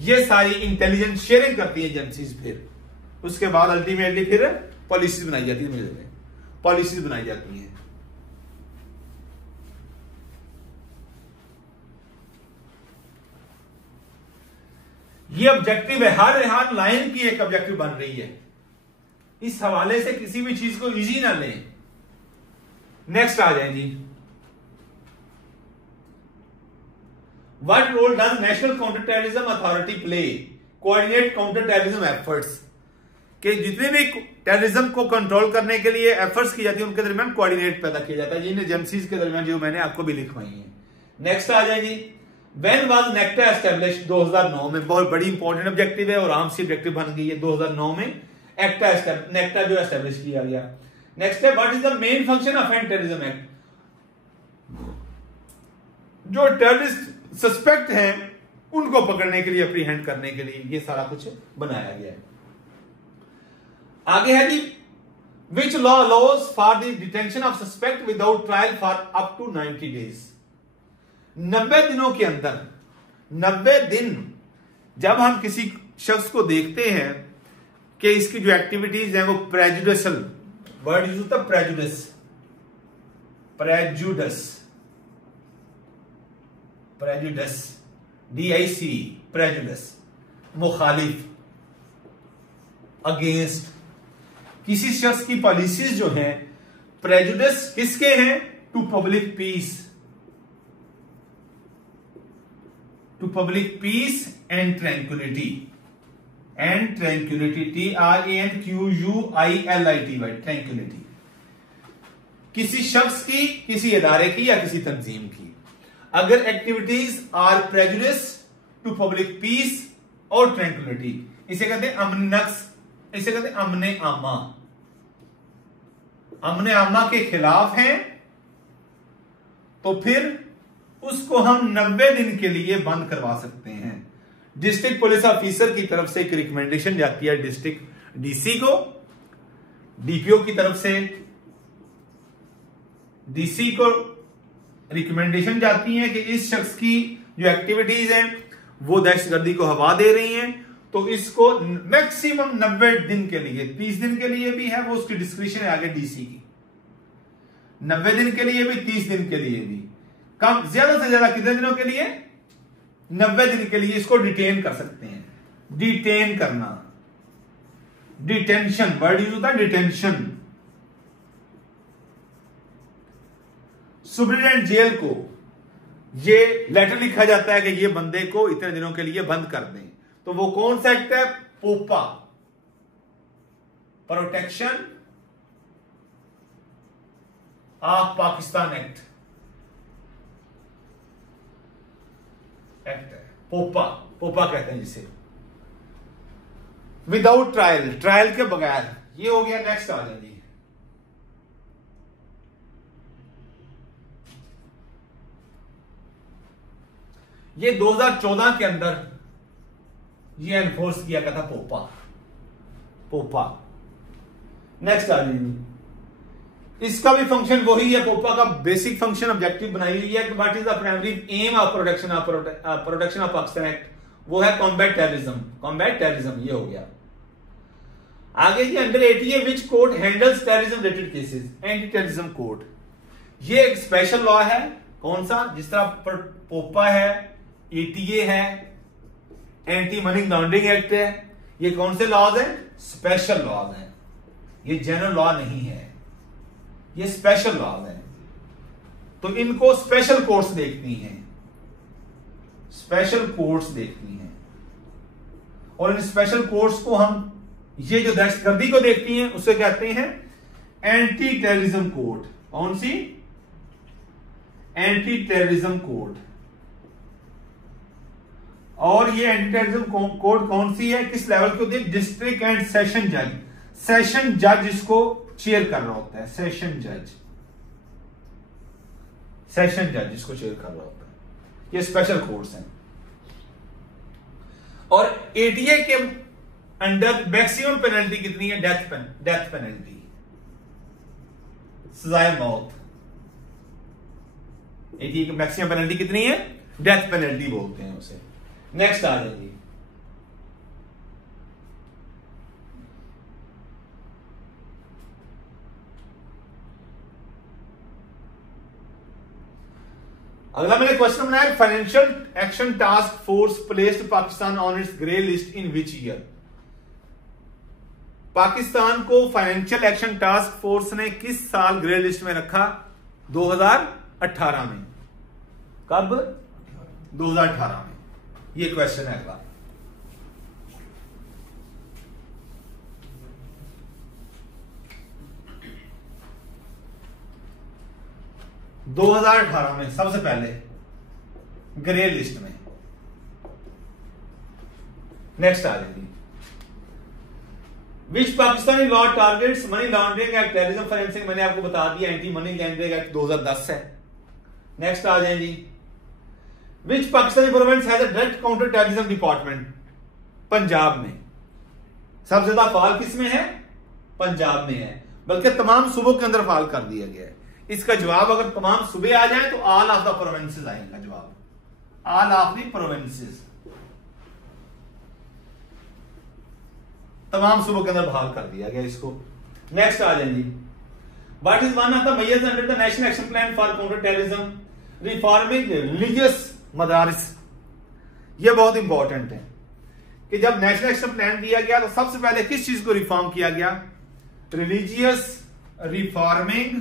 ये सारी इंटेलिजेंस शेयरिंग करती है एजेंसीज। फिर उसके बाद अल्टीमेटली फिर पॉलिसीज बनाई जाती है, पॉलिसीज बनाई जाती हैं। ये ऑब्जेक्टिव है, हर लाइन की एक ऑब्जेक्टिव बन रही है। इस हवाले से किसी भी चीज को इजी ना लें। नेक्स्ट आ जाए जी, what role does national counter terrorism authority play? Coordinate counter terrorism efforts. कि जितने भी टेररिज्म को कंट्रोल करने के लिए एफर्ट्स की जाती है उनके दरमियान कोऑर्डिनेट पैदा किया जाता है, जिन एजेंसीज के दरमियान, जो मैंने आपको भी लिखवाई है। नेक्स्ट आ जाए जी, व्हेन वाज नेक्टा एस्टेब्लिश्ड? 2009 में। बहुत बड़ी इंपॉर्टेंट ऑब्जेक्टिव है और आम सी ऑब्जेक्टिव बन गई है। 2009 में नेक्टा जो एस्टेब्लिश किया गया। नेक्स्ट है, what is the main function of anti terrorism act? जो टेररिस्ट सस्पेक्ट हैं उनको पकड़ने के लिए, अप्रीहेंड करने के लिए ये सारा कुछ बनाया गया है। आगे है जी, which law allows for the detention of suspect without trial for up to 90 days? 90 दिनों के अंदर, 90 दिन जब हम किसी शख्स को देखते हैं कि इसकी जो एक्टिविटीज हैं वो प्रेजुडिशल, वर्ड यूज होता है प्रेजुडिस, DIC, प्रेजुडिस, मुखालिफ, अगेंस्ट, किसी शख्स की पॉलिसीज जो हैं प्रेजुडिस किसके हैं? To public peace, to public peace and tranquillity, and tranquillity, TRANQUILITY, tranquillity. किसी शख्स की, किसी इदारे की या किसी तंजीम की अगर activities are prejudice to public peace और ट्रैंक्विलिटी, इसे कहते हैं अमन नक्स, इसे कहते हैं अमने आमा, अमने आमा के खिलाफ हैं, तो फिर उसको हम 90 दिन के लिए बंद करवा सकते हैं। डिस्ट्रिक्ट पुलिस ऑफिसर की तरफ से एक रिकमेंडेशन जाती है डिस्ट्रिक्ट डीसी को, डीपीओ की तरफ से डीसी को रिकमेंडेशन जाती है कि इस शख्स की जो एक्टिविटीज हैं वो दहशतगर्दी को हवा दे रही हैं, तो इसको मैक्सिमम 90 दिन के लिए, 30 दिन के लिए भी है, वो उसकी डिस्क्रिप्शन है आगे डीसी की, 90 दिन के लिए भी, 30 दिन के लिए भी, कम ज्यादा से ज्यादा कितने दिनों के लिए? 90 दिन के लिए इसको डिटेन कर सकते हैं। डिटेन करना, डिटेंशन वर्ड यूज होता है, डिटेंशन। सुप्रिटेंडेंट जेल को ये लेटर लिखा जाता है कि ये बंदे को इतने दिनों के लिए बंद कर दें, तो वो कौन सा एक्ट है? POPA, protection of Pakistan act है, पोपा, पोपा कहते हैं जिसे, विदाउट ट्रायल, ट्रायल के बगैर। ये हो गया। नेक्स्ट आ जाए जी, ये 2014 के अंदर ये एनफोर्स किया गया था पोपा, पोपा। नेक्स्ट आ जाइए, इसका भी फंक्शन वही है, पोपा का बेसिक फंक्शन ऑब्जेक्टिव बनाई हुई है कि what is the primary aim of protection of Pakistan act, वो है कॉम्बैट टेररिज्म, कॉम्बैट टेररिज्म। ये हो गया। आगे जी, under ATA which court handles terrorism related cases, anti terrorism court. ये एक स्पेशल लॉ है, कौन सा? जिस तरह पोपा है, एटीए है, एंटी मनी लॉन्ड्रिंग एक्ट है, ये कौन से लॉज हैं? स्पेशल लॉज हैं, ये जनरल लॉ नहीं है, ये स्पेशल लॉज हैं। तो इनको स्पेशल कोर्ट्स देखती हैं, स्पेशल कोर्ट्स देखती हैं, और इन स्पेशल कोर्ट्स को हम, ये जो दहशतगर्दी को देखती हैं उसे कहते हैं एंटी टेररिज्म कोर्ट। कौन सी? Anti terrorism court. और ये एंटी टेररिज्म कोर्ट कौन सी है, किस लेवल की होती है? डिस्ट्रिक्ट एंड सेशन जज, सेशन जज इसको चेयर कर रहा होता है, सेशन जज, सेशन जज इसको चेयर कर रहा होता है। ये स्पेशल कोर्ट्स हैं। और एटीए के अंडर मैक्सिमम पेनल्टी कितनी है? डेथ पेनल्टी, सजाए मौत। एटीए की मैक्सिमम पेनल्टी कितनी है? डेथ पेनल्टी बोलते हैं उसे। नेक्स्ट आ जाएगी, अगला मैंने क्वेश्चन बनाया, financial action task force placed Pakistan on it's grey list in which year. Pakistan को फाइनेंशियल एक्शन टास्क फोर्स ने किस साल ग्रे लिस्ट में रखा? 2018 में। कब? 2018 में। ये क्वेश्चन है अगला। दो 2018 में सबसे पहले ग्रे लिस्ट में। नेक्स्ट आ जाएगी, which Pakistani law targets money laundering act, terrorism financing मैंने आपको बता दिया, एंटी मनी लॉन्ड्रिंग एक्ट 2010 है। नेक्स्ट आ जाए जी, which Pakistani province has a direct counter terrorism department, Punjab में। सबसे ज्यादा फाल किस में है? पंजाब में है, बल्कि तमाम सूबों के अंदर फाल कर दिया गया है। इसका जवाब अगर तमाम सूबे आ जाए तो ऑल ऑफ द प्रोविंसेस आएगा जवाब, ऑल ऑफ द प्रोविंसेस, तमाम सूबों के अंदर बहाल कर दिया गया इसको। नेक्स्ट आ जाएंगे, what is one of the measures under the national action plan for counter terrorism, reforming religious मदारिस। यह बहुत इंपॉर्टेंट है कि जब नेशनल एक्शन प्लान दिया गया तो सबसे पहले किस चीज को रिफॉर्म किया गया? Religious reforming,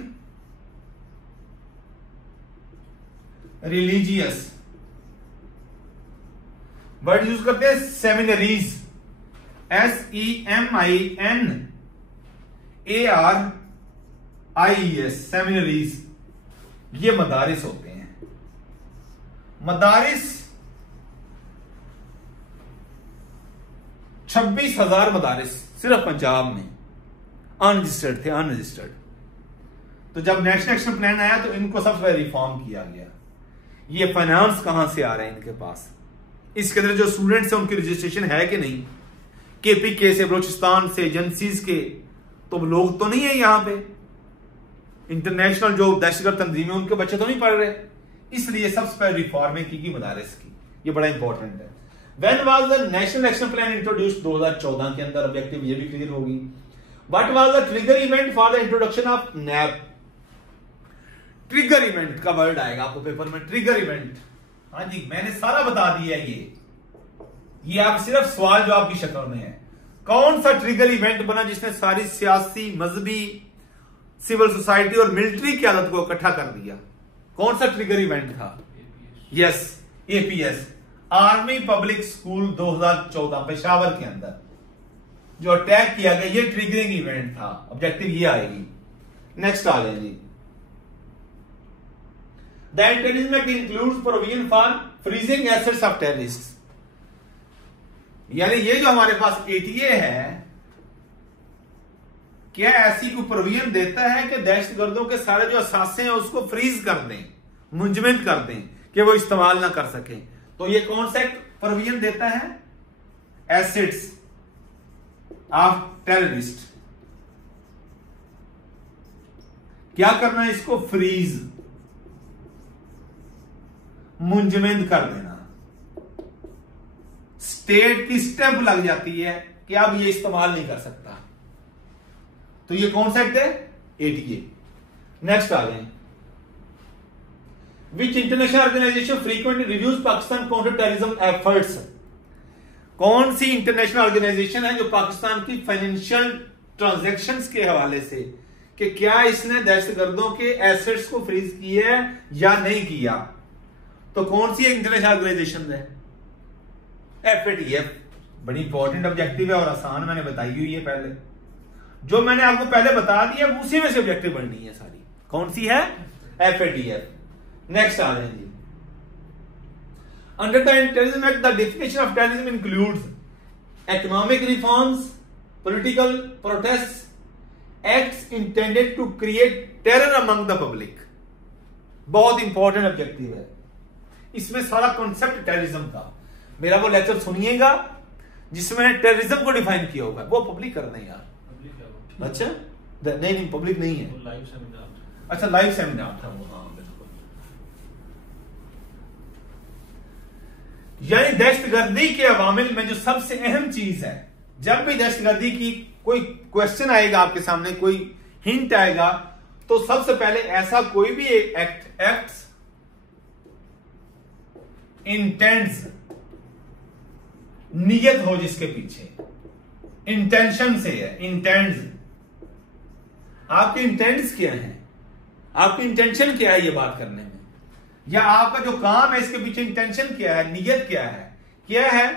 religious word use करते हैं सेमिनरीज, SEMINARIES, सेमिनरीज, ये मदारिस होते हैं। मदारिस 26,000 मदारिस सिर्फ पंजाब में अनरजिस्टर्ड थे, अनरजिस्टर्ड। तो जब नेशनल एक्शन प्लान आया तो इनको सबसे पहले रिफॉर्म किया गया। ये फाइनेंस कहां से आ रहे हैं इनके पास, इसके अंदर जो स्टूडेंट्स हैं उनकी रजिस्ट्रेशन है कि नहीं, KPK से, बलोचिस्तान से, एजेंसीज के तो लोग तो नहीं है यहां पे, इंटरनेशनल जो दहशतगर्द तंजीमें उनके बच्चे तो नहीं पढ़ रहे, इसलिए सबसे पहले रिफॉर्में की मदारिस की। ये बड़ा इंपॉर्टेंट है। When was the national action plan introduced, 2014 के अंदर, ऑब्जेक्टिव ये भी क्लियर होगी। What was the trigger event for the introduction of nap, trigger event का वर्ड आएगा आपको पेपर में, ट्रिगर इवेंट। हाँ जी, मैंने सारा बता दिया। ये आप सिर्फ सवाल जवाब की शक्ल में है। कौन सा ट्रिगर इवेंट बना जिसने सारी सियासी, मजहबी, सिविल सोसाइटी और मिलिट्री की आदत को इकट्ठा कर दिया? कौन सा ट्रिगर इवेंट था? Yes, APS, army public school 2014 Peshawar के अंदर जो अटैक किया गया, ये ट्रिगरिंग इवेंट था। ऑब्जेक्टिव ये आएगी। नेक्स्ट आ गया जी, the terrorism act includes provision for freezing assets of terrorists, यानी ये जो हमारे पास ATA है, क्या ऐसी कोई प्रोविजन देता है कि दहशतगर्दों के सारे जो असासे हैं उसको फ्रीज कर दें, मुंजमद कर दें कि वो इस्तेमाल ना कर सकें? तो ये कौन सा प्रोविजन देता है? Assets of terrorist. क्या करना है इसको? फ्रीज, मुंजमद कर देना। स्टेट की स्टेप लग जाती है कि अब ये इस्तेमाल नहीं कर सकता। तो ये कौन सा एक्ट है? ATA। नेक्स्ट आ गए, which international organisation frequently reviews Pakistan counter terrorism efforts, कौन सी इंटरनेशनल ऑर्गेनाइजेशन है जो पाकिस्तान की फाइनेंशियल ट्रांजैक्शंस के हवाले से कि क्या इसने दहशतगर्दों के एसेट्स को फ्रीज किया है या नहीं किया? तो कौन सी इंटरनेशनल ऑर्गेनाइजेशन है? FATF। बड़ी इंपॉर्टेंट ऑब्जेक्टिव है और आसान मैंने बताई हुई है पहले, जो मैंने आपको पहले बता दिया उसी में से ऑब्जेक्टिव बननी है सारी। कौन सी है? FATF। नेक्स्ट आ रहे हैं जी, under the terrorism act the definition of terrorism includes economic reforms, political protest, acts intended to create terror among the public. बहुत इंपॉर्टेंट ऑब्जेक्टिव है, इसमें सारा कॉन्सेप्ट टेररिज्म का। मेरा वो लेक्चर सुनिएगा जिसमें टेररिज्म को डिफाइन किया होगा, वो पब्लिक कर दें यार। अच्छा, नहीं पब्लिक नहीं है, लाइव सेमिनार। अच्छा, लाइव सेमिनार था वो। हाँ बिल्कुल। यानी दहशतगर्दी के अवामिल में जो सबसे अहम चीज है, जब भी दहशतगर्दी की कोई क्वेश्चन आएगा आपके सामने, कोई हिंट आएगा, तो सबसे पहले ऐसा कोई भी एक्ट्स इंटेंट्स, नियत हो जिसके पीछे, इंटेंशन से है, इंटेंट्स। आपके इंटेंट्स क्या हैं? आपकी इंटेंशन क्या है ये बात करने में, या आपका जो काम है इसके पीछे इंटेंशन क्या है, नियत क्या है? क्या है?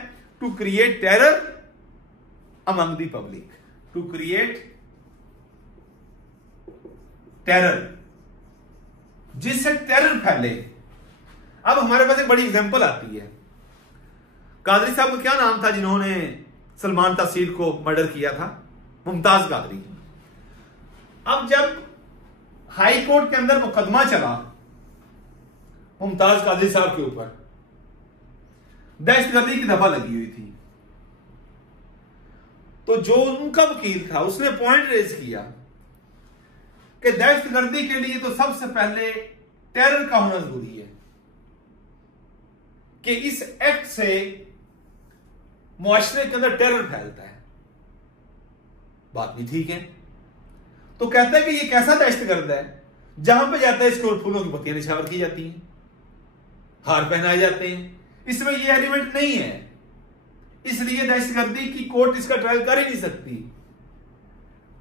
To create terror among the public, to create terror, जिससे टेरर फैले। अब हमारे पास एक बड़ी एग्जांपल आती है, कादरी साहब का क्या नाम था जिन्होंने सलमान तहसील को मर्डर किया था? मुमताज कादरी। अब जब हाई कोर्ट के अंदर मुकदमा चला मुमताज कादरी साहब के ऊपर, दहशतगर्दी की दफा लगी हुई थी, तो जो उनका वकील था उसने पॉइंट रेज किया कि दहशतगर्दी के लिए तो सबसे पहले टेरर का होना जरूरी है, कि इस एक्ट से मुआशरे के अंदर टेरर फैलता है। बात भी ठीक है। तो कहता है कि ये कैसा दहशतगर्द है, जहां पे जाता है इसके ऊपर फूलों की पत्तियां निछावर की जाती हैं, हार पहनाए जाते हैं, इसमें ये एलिमेंट नहीं है, इसलिए दहशतगर्दी की कोर्ट इसका ट्रायल कर ही नहीं सकती।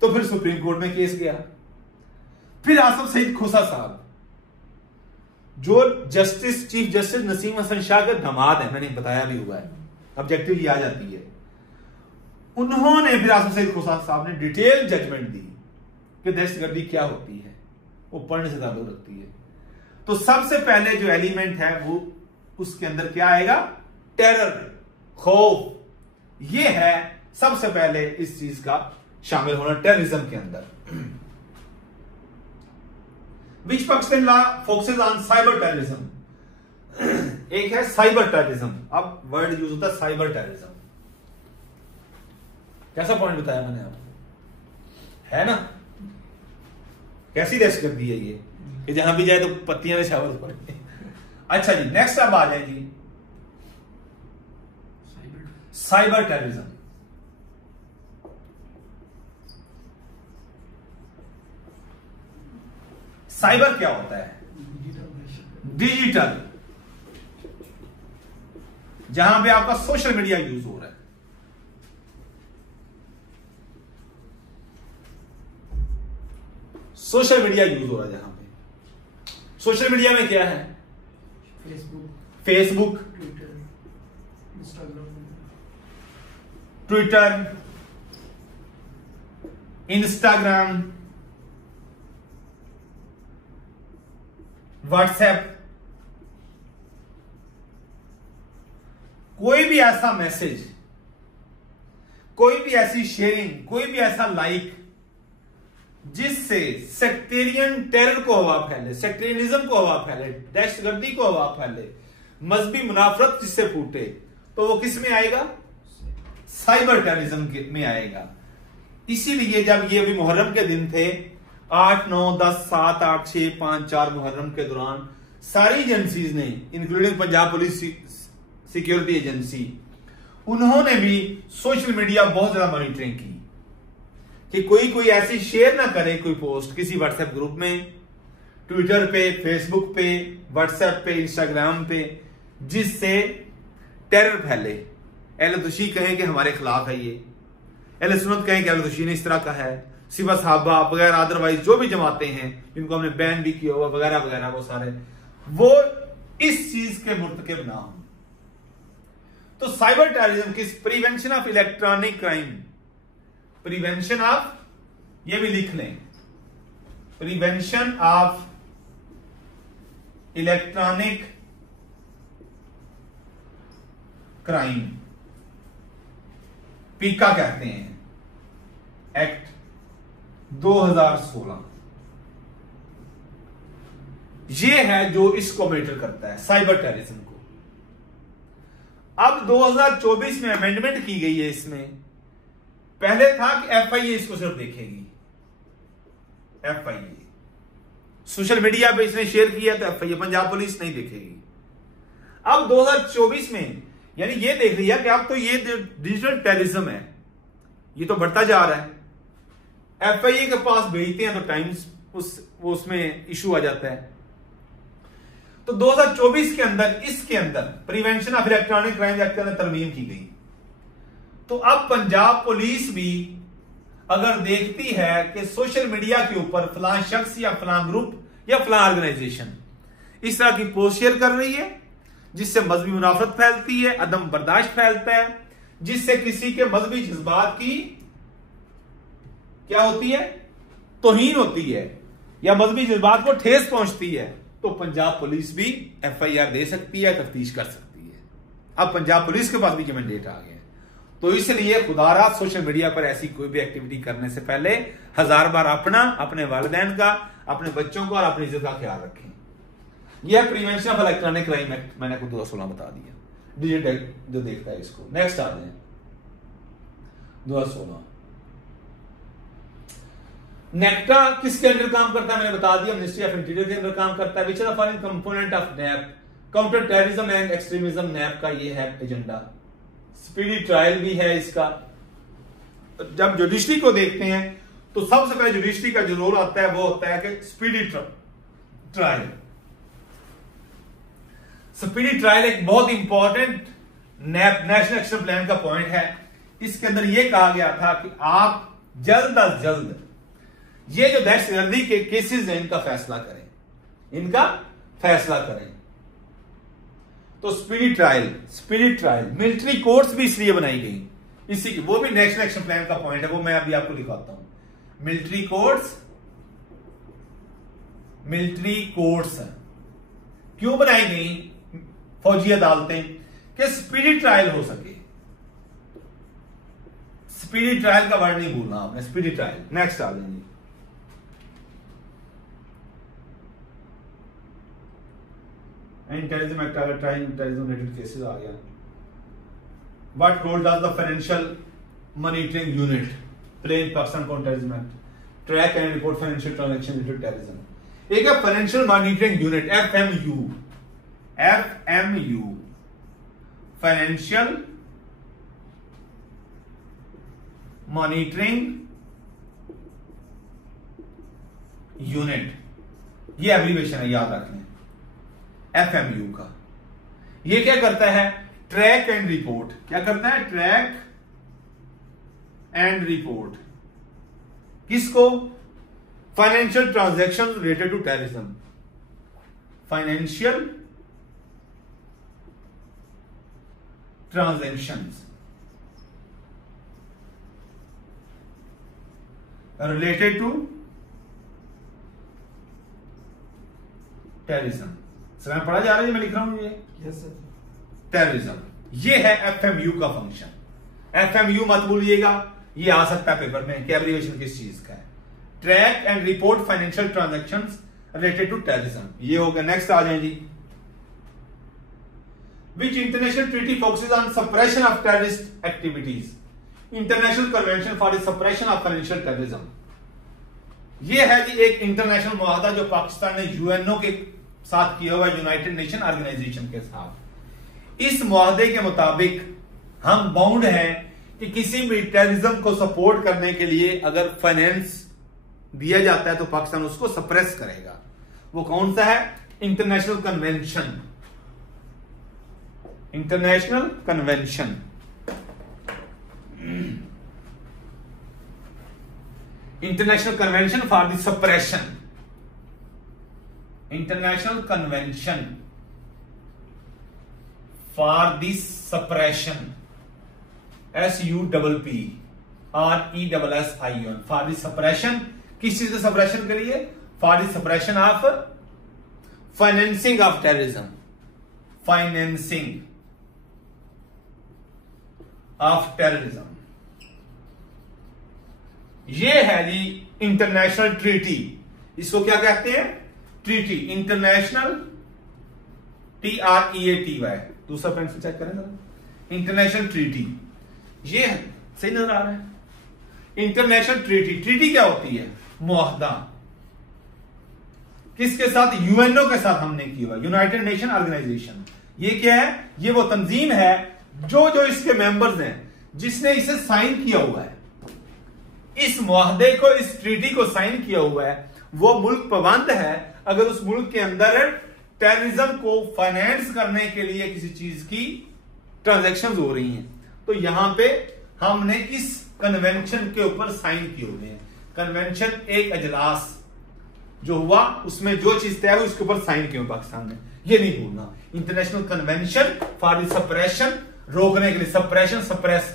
तो फिर सुप्रीम कोर्ट में केस गया। फिर आसफ सईद खोसा साहब, जो justice chief justice Naseem Hasan Shah के दामाद है, मैंने बताया भी हुआ है, ऑब्जेक्टिव आ जाती है, उन्होंने फिर आसफ सईद खोसा साहब ने डिटेल जजमेंट दी कि दहशतगर्दी क्या होती है, वो पढ़ने से ताल्लुक रखती है। तो सबसे पहले जो एलिमेंट है वो उसके अंदर क्या आएगा, टेरर, खौफ। ये है सबसे पहले इस चीज का शामिल होना टेररिज्म के अंदर। Which Pakistan law focuses on cyber terrorism. एक है साइबर टेररिज्म, अब वर्ड यूज होता है साइबर टेररिज्म। कैसा पॉइंट बताया मैंने आपको, है ना, कैसी दहशतगर्दी है ये कि जहां भी जाए तो पत्तियां में शावर पड़े। अच्छा जी, नेक्स्ट अब आ जाए जी साइबर टेररिज्म। साइबर क्या होता है, डिजिटल, जहां पे आपका सोशल मीडिया यूज हो रहा है। सोशल मीडिया यूज हो रहा है, जहां पे सोशल मीडिया में क्या है, फेसबुक, ट्विटर, इंस्टाग्राम, व्हाट्सएप। कोई भी ऐसा मैसेज, कोई भी ऐसी शेयरिंग, कोई भी ऐसा लाइक जिससे सेक्टेरियन टेरर को हवा फैले, सेक्टेरियनिज्म को हवा फैले, दहशतगर्दी को हवा फैले, मजहबी मुनाफरत जिससे फूटे, तो वो किस में आएगा, साइबर टेररिज्म में आएगा। इसीलिए जब ये अभी मुहर्रम के दिन थे, 8, 9, 10, 7, 8, 6, 5, 4 मुहर्रम के दौरान सारी एजेंसीज ने, including Punjab police security agency, उन्होंने भी सोशल मीडिया बहुत ज्यादा मॉनिटरिंग की कि कोई ऐसी शेयर ना करे कोई पोस्ट किसी व्हाट्सएप ग्रुप में, ट्विटर पे, फेसबुक पे, व्हाट्सएप पे, इंस्टाग्राम पे, जिससे टेरर फैले। अहले तुशी कहें कि हमारे खिलाफ है ये, अहले सुन्नत कहें कि अहले तुशी ने इस तरह का है, सिवा साहबा वगैरह अदरवाइज जो भी जमाते हैं जिनको हमने बैन भी किया हुआ वगैरह वगैरह, वो सारे वो इस चीज के मुर्तकिब ना हो। तो साइबर टेररिज्म किस, prevention of electronic crime, prevention of, ये भी लिख लें, प्रिवेंशन ऑफ इलेक्ट्रॉनिक क्राइम, पीका कहते हैं, एक्ट 2016। ये है जो इसको मॉनिटर करता है साइबर टेररिज्म को। अब 2024 में अमेंडमेंट की गई है इसमें। पहले था कि एफआईए इसको सिर्फ देखेगी, एफआईए सोशल मीडिया पे इसने शेयर किया तो एफआईए पंजाब पुलिस नहीं देखेगी। अब 2024 में यानी ये देख रही है कि अब तो ये डिजिटल टेररिज्म है, ये तो बढ़ता जा रहा है, एफआईए के पास भेजते हैं तो टाइम्स उसमें इशू आ जाता है। तो 2024 के अंदर इसके अंदर prevention of electronic crime act के अंदर तरमीम की गई। तो अब पंजाब पुलिस भी अगर देखती है कि सोशल मीडिया के ऊपर फलां शख्स या फलां ग्रुप या फलां ऑर्गेनाइजेशन इस तरह की पोस्ट शेयर कर रही है जिससे मजहबी मुनाफरत फैलती है, अदम बर्दाश्त फैलता है, जिससे किसी के मजहबी जज्बात की क्या होती है, तौहीन होती है, या मजहबी जज्बात को ठेस पहुंचती है, तो पंजाब पुलिस भी एफआईआर दे सकती है, तफ्तीश कर सकती है। अब पंजाब पुलिस के पास भी ये मैंडेट आ गया। तो इसलिए खुदारा सोशल मीडिया पर ऐसी कोई भी एक्टिविटी करने से पहले 1000 बार अपना, अपने वालिदैन का, अपने बच्चों का और अपनी इज्जत का ख्याल रखें। यह prevention of electronic crime act मैंने आपको 2016 बता दिया, डिजिटल जो देखता है इसको। नेक्स्ट आ जाए 2016 नेक्टा किसके अंडर काम करता है मैंने बता दिया, मिनिस्ट्री ऑफ इंटीरियर के अंदर काम करता है। Which are the following component of NAP, counter terrorism and extremism, NAP का ये है एजेंडा। स्पीडी ट्रायल भी है इसका। जब जुडिशरी को देखते हैं तो सबसे पहले जुडिशरी का जो रोल आता है वो होता है कि स्पीडी ट्रायल। स्पीडी ट्रायल एक बहुत important nap national action plan का पॉइंट है। इसके अंदर यह कहा गया था कि आप जल्द अज जल्द ये जो दहशतगर्दी के केसेस हैं इनका फैसला करें। तो स्पीडी ट्रायल मिलिट्री कोर्ट्स भी इसलिए बनाई गई, इसी की वो भी नेशनल एक्शन प्लान का पॉइंट है, वो मैं अभी आपको दिखाता हूं। मिलिट्री कोर्ट्स क्यों बनाई गई फौजी अदालतें, कि स्पीडी ट्रायल हो सके। स्पीडी ट्रायल का वर्ड नहीं भूलना आपने, स्पीडी ट्रायल। नेक्स्ट आ जाएंगे, टेररिज्म एक्ट आ गया, टेररिज्म रिलेटेड केसेस आ गया। What role does the financial monitoring unit play in Pakistan counter terrorism act, track and report financial transaction related terrorism. एक है financial monitoring unit, FMU, financial monitoring unit, ये abbreviation है, याद रखना FMU का। ये क्या करता है, ट्रैक एंड रिपोर्ट। क्या करता है, ट्रैक एंड रिपोर्ट किसको, financial transaction related to terrorism, financial transactions related to terrorism. समय पढ़ा जा रहा है, मैं लिख रहा हूं ये, यस सर। टेररिज्म, ये है FMU का फंक्शन। FMU मत भूलिएगा, ये आ सकता है पेपर में कि एब्रीविएशन किस चीज का है, track and report financial transactions related to terrorism. ये हो गया। नेक्स्ट आ जाए जी, which international treaty focuses on suppression of terrorist activities, international convention for the suppression of financial terrorism. ये है जी एक इंटरनेशनल मुआहदा जो पाकिस्तान ने UNO के साथ किया हुआ, यूनाइटेड नेशन ऑर्गेनाइजेशन के साथ। इस मुआहदे के मुताबिक हम बाउंड हैं कि किसी भी टेररिज्म को सपोर्ट करने के लिए अगर फाइनेंस दिया जाता है तो पाकिस्तान उसको सप्रेस करेगा। वो कौन सा है, international convention, international convention international convention for the suppression, international convention for the suppression, SUPPRESSION, for the suppression, किस चीज का सप्रेशन करिए, for the suppression of financing of terrorism, financing of terrorism. ये है जी इंटरनेशनल ट्रीटी, इसको क्या कहते हैं, ट्रीटी, इंटरनेशनल, TREATY, दूसरा पेंसिल चेक करें जरा, इंटरनेशनल ट्रीटी। ये है, सही नजर आ रहा है, इंटरनेशनल ट्रीटी क्या होती है, मुआहदा, किसके साथ, UNO के साथ हमने किया हुआ, यूनाइटेड नेशन ऑर्गेनाइजेशन। ये क्या है, ये वो तंजीम है जो इसके मेंबर्स हैं, जिसने इसे साइन किया हुआ है, इस मुआहदे को, इस ट्रीटी को साइन किया हुआ है, वो मुल्क पाबंद है अगर उस मुल्क के अंदर टेररिज्म को फाइनेंस करने के लिए किसी चीज की ट्रांजैक्शंस हो रही हैं। तो यहां पे हमने इस कन्वेंशन के ऊपर साइन किए हुए हैं। कन्वेंशन एक अजलास जो हुआ उसमें जो चीज तय हुई उसके ऊपर साइन किए पाकिस्तान ने, ये नहीं भूलना। International convention for the suppression, रोकने के लिए, सप्रेशन, सप्रेस,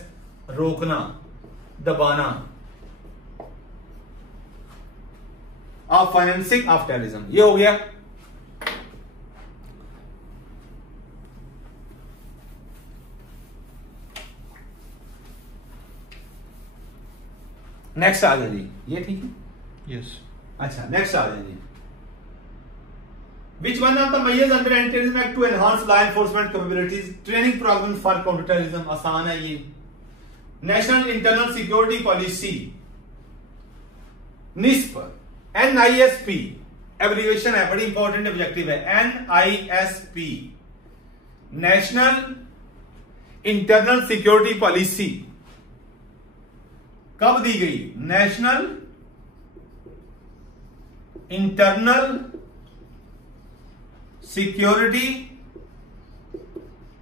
रोकना, दबाना, ऑफ फाइनेंसिंग ऑफ टेररिज्म। ये हो गया। नेक्स्ट आ जाइए, ये ठीक है, यस। अच्छा नेक्स्ट आ जाइए, which one of the measures under anti terrorism act to enhance law enforcement capabilities, training programme for counter terrorism, आसान है ये। National internal security policy, NISP, NISP abbreviation है, बड़ी इंपॉर्टेंट ऑब्जेक्टिव है, NISP, national internal security policy कब दी गई, national internal security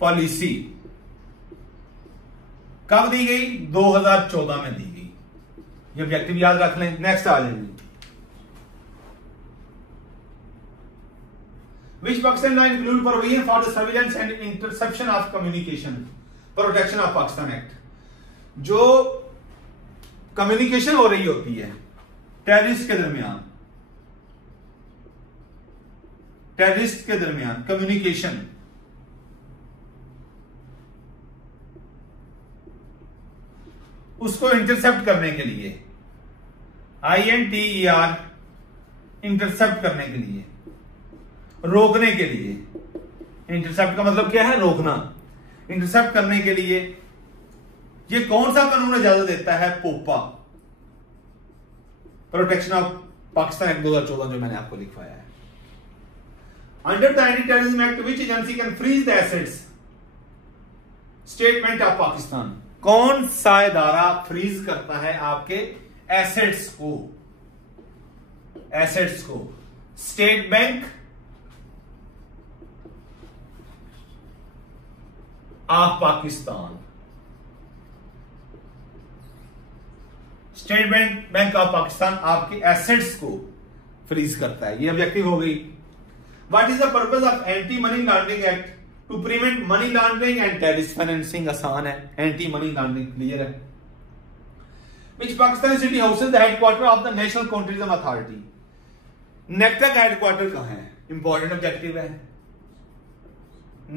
policy कब दी गई, 2014 में दी गई। ये ऑब्जेक्टिव याद रख लें। नेक्स्ट आ जाएंगे, Which Pakistan law include provision for the surveillance and interception of communication, Protection of Pakistan Act? जो कम्युनिकेशन हो रही होती है टेररिस्ट के दरमियान कम्युनिकेशन, उसको इंटरसेप्ट करने के लिए, INTER, इंटरसेप्ट करने के लिए, रोकने के लिए। इंटरसेप्ट का मतलब क्या है? रोकना। इंटरसेप्ट करने के लिए ये कौन सा कानून इजाजत देता है? POPA, protection of Pakistan act 2014, जो मैंने आपको लिखवाया है। Under the anti terrorism act which agency can freeze the assets statement of Pakistan? कौन सा इदारा फ्रीज करता है आपके एसेट्स को? State bank of Pakistan, state bank of Pakistan आपके एसेट्स को फ्रीज करता है। ये ऑब्जेक्टिव हो गई। What is the purpose of anti money laundering act? To prevent money laundering and terrorist financing. आसान है, एंटी मनी लॉन्ड्रिंग क्लियर है। Which Pakistan city houses the headquarter of the national counter tourism authority? NACTA का headquarter कहां है? Important objective है।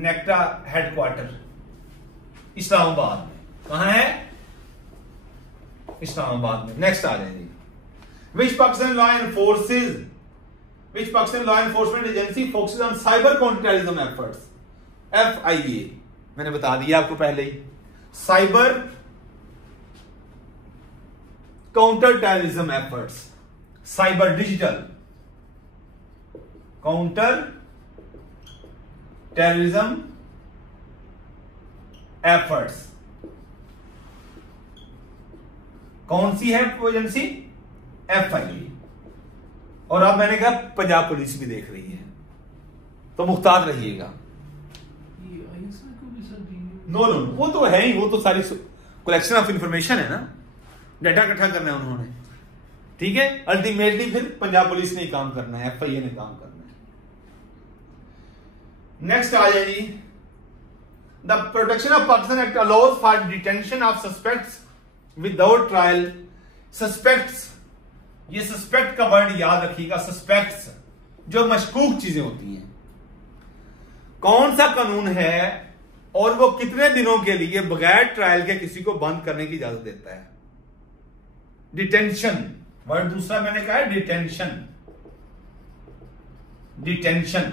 NACTA headquarter Islamabad में। कहां है? इस्लामाबाद में। नेक्स्ट आ जाएंगे, which Pakistan law enforcement agency focuses on cyber counter terrorism efforts? FIA, मैंने बता दिया आपको पहले ही। Cyber counter terrorism efforts, cyber digital counter terrorism efforts. कौन सी है एजेंसी? FIA। और अब मैंने कहा पंजाब पुलिस भी देख रही है, तो मुख्तार रहिएगा। नो, वो तो है ही, वो तो सारी कलेक्शन ऑफ इंफॉर्मेशन है ना, डाटा इकट्ठा करना है उन्होंने, ठीक है। अल्टीमेटली फिर पंजाब पुलिस ने ही काम करना है, FIA ने काम करना है। नेक्स्ट आ जाए जी, the protection of Pakistan act allows for detention of suspects without trial. Suspects, ये सस्पेक्ट का वर्ड याद रखिएगा। सस्पेक्ट्स जो मशकूक चीजें होती हैं। कौन सा कानून है और वो कितने दिनों के लिए बगैर ट्रायल के किसी को बंद करने की इजाजत देता है? डिटेंशन, वर्ड दूसरा मैंने कहा है डिटेंशन। डिटेंशन,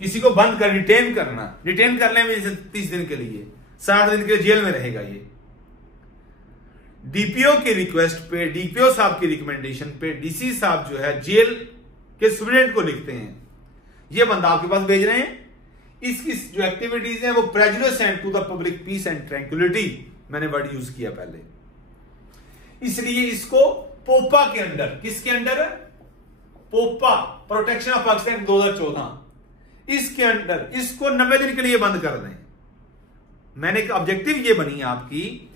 किसी को बंद कर, डिटेन करना। डिटेन करने में 30 दिन के लिए, 60 दिन के लिए जेल में रहेगा ये। DPO की रिक्वेस्ट पे, DPO साहब की रिकमेंडेशन पे DC साहब जो है जेल के स्टूडेंट को लिखते हैं, ये बंदा आपके पास भेज रहे हैं, इसकी जो एक्टिविटीज हैं वो prejudice and to the public peace and tranquillity, मैंने वर्ड यूज किया पहले, इसलिए इसको पोपा के अंडर, किसके अंडर है? पोपा, प्रोटेक्शन ऑफ पाकिस्तान 2014, इसके अंडर इसको 90 दिन के लिए बंद कर दें। मैंने एक ऑब्जेक्टिव ये बनी आपकी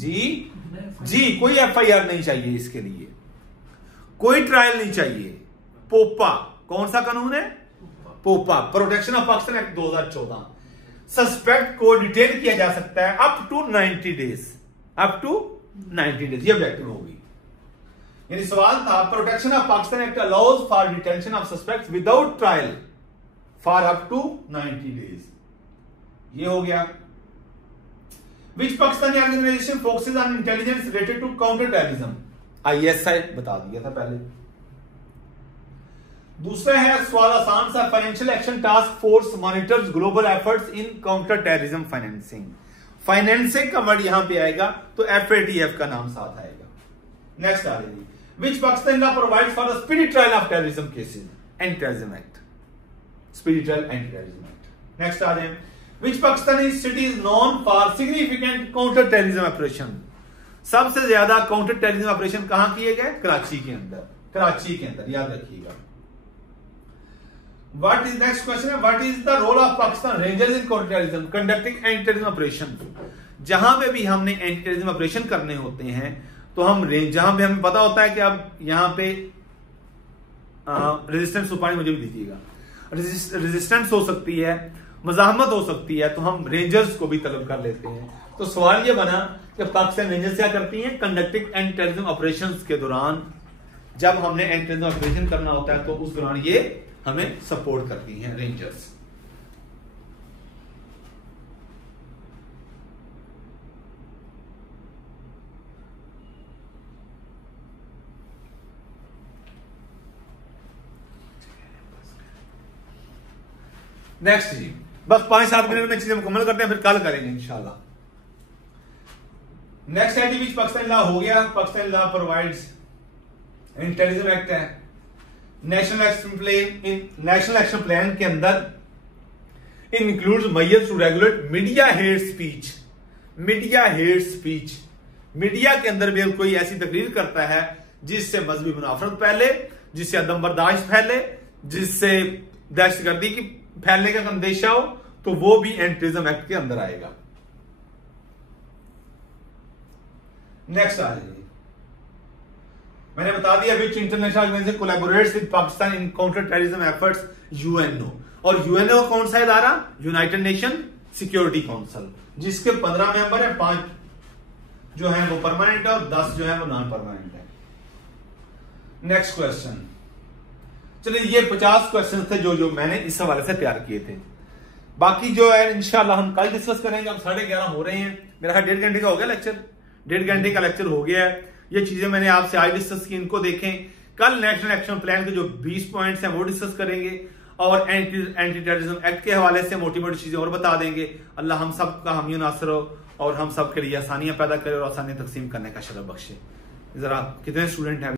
जी कोई FIR नहीं चाहिए, इसके लिए कोई ट्रायल नहीं चाहिए। पोपा कौन सा कानून है? POPA, protection of Pakistan act 2014। Suspect को डिटेन किया जा सकता है up to 90 days, up to 90 days. ये ऑब्जेक्टिव होगी। यानी सवाल था, protection of Pakistan act allows for detention of suspects without trial for up to 90 days. ये हो गया। Which Pakistani organization focuses on intelligence related to counter terrorism? ISI बता दिया था पहले। दूसरा है सवाल आसान सा, financial action task force monitors global efforts in counter terrorism financing. Financing का वर्ड यहां पे आएगा तो FATF का नाम साथ आएगा। नेक्स्ट आ रही, which Pakistan law provides for the speedy trial of terrorism cases? Anti terrorism act, speedy trial anti terrorism act. Next आ रहे, Which Pakistani city is known for significant counter terrorism operation? सबसे ज्यादा काउंटर टेररिज्म ऑपरेशन कहां किए गए? कराची के अंदर, कराची के अंदर, याद रखिएगा। What is next question है, what is the role of Pakistan Rangers in counter terrorism conducting anti terrorism operation? जहां पे भी हमने एंटी टेररिज्म ऑपरेशन करने होते हैं तो हम रेंज जहां पे हमें पता होता है कि अब यहां पे रेजिस्टेंस सुपारी मुझे भी दीजिएगा, रेजिस्टेंस हो सकती है, मजाहमत हो सकती है, तो हम रेंजर्स को भी तलब कर लेते हैं। तो सवाल ये बना कि पाकिस्तान रेंजर्स क्या करती हैं? कंडक्टिंग एंड टेररिज्म ऑपरेशंस के दौरान, जब हमने एंटी टेररिज्म ऑपरेशन करना होता है तो उस दौरान ये हमें सपोर्ट करती हैं रेंजर्स। नेक्स्ट जी, बस 5-7 मिनट में चीजें मुकम्मल करते हैं, फिर कल करेंगे इंशाल्लाह। नेक्स्ट एक्टिविटी पाकिस्तान लॉ हो गया। Pakistan law provides terrorism act है, नेशनल एक्शन प्लान के अंदर includes measures to regulate media hate speech. Media hate speech, media के अंदर भी कोई ऐसी तकरीर करता है जिससे मजहबी मुनाफरत फैले, जिससे अदम बर्दाश्त फैले, जिससे दहशतगर्दी की फैलने का अंदेशा हो, तो वो भी एंटी टेररिज्म एक्ट के अंदर आएगा। नेक्स्ट आ जाइए, मैंने बता दिया which international organization collaborates with Pakistan in counter terrorism efforts, UNO. और यूएनओ कौन सा इदारा? यूनाइटेड नेशन सिक्योरिटी काउंसिल, जिसके 15 मेंबर है, 5 जो है वो परमानेंट है और 10 जो है वो नॉन परमानेंट है। नेक्स्ट क्वेश्चन, चलिए ये 50 क्वेश्चन थे जो मैंने इस हवाले से तैयार किए थे। बाकी जो है इंशाल्लाह हम कल डिस्कस करेंगे। अब 11:30 हो रहे हैं, मेरा 1.5 घंटे का हो गया लेक्चर, 1.5 घंटे का लेक्चर हो गया है। ये चीजें मैंने आपसे आज डिस्कस की, इनको देखें। कल नेशनल एक्शन प्लान के जो 20 पॉइंट्स हैं वो डिस्कस करेंगे और एंटी टेररिज्म एक्ट के हवाले से मोटी मोटी चीजें और बता देंगे। अल्लाह हम सब का हामी नासर हो और हम सब के लिए आसानियां पैदा करे और आसानियां तकसीम करने का शरफ बख्शे। जरा कितने स्टूडेंट हैं?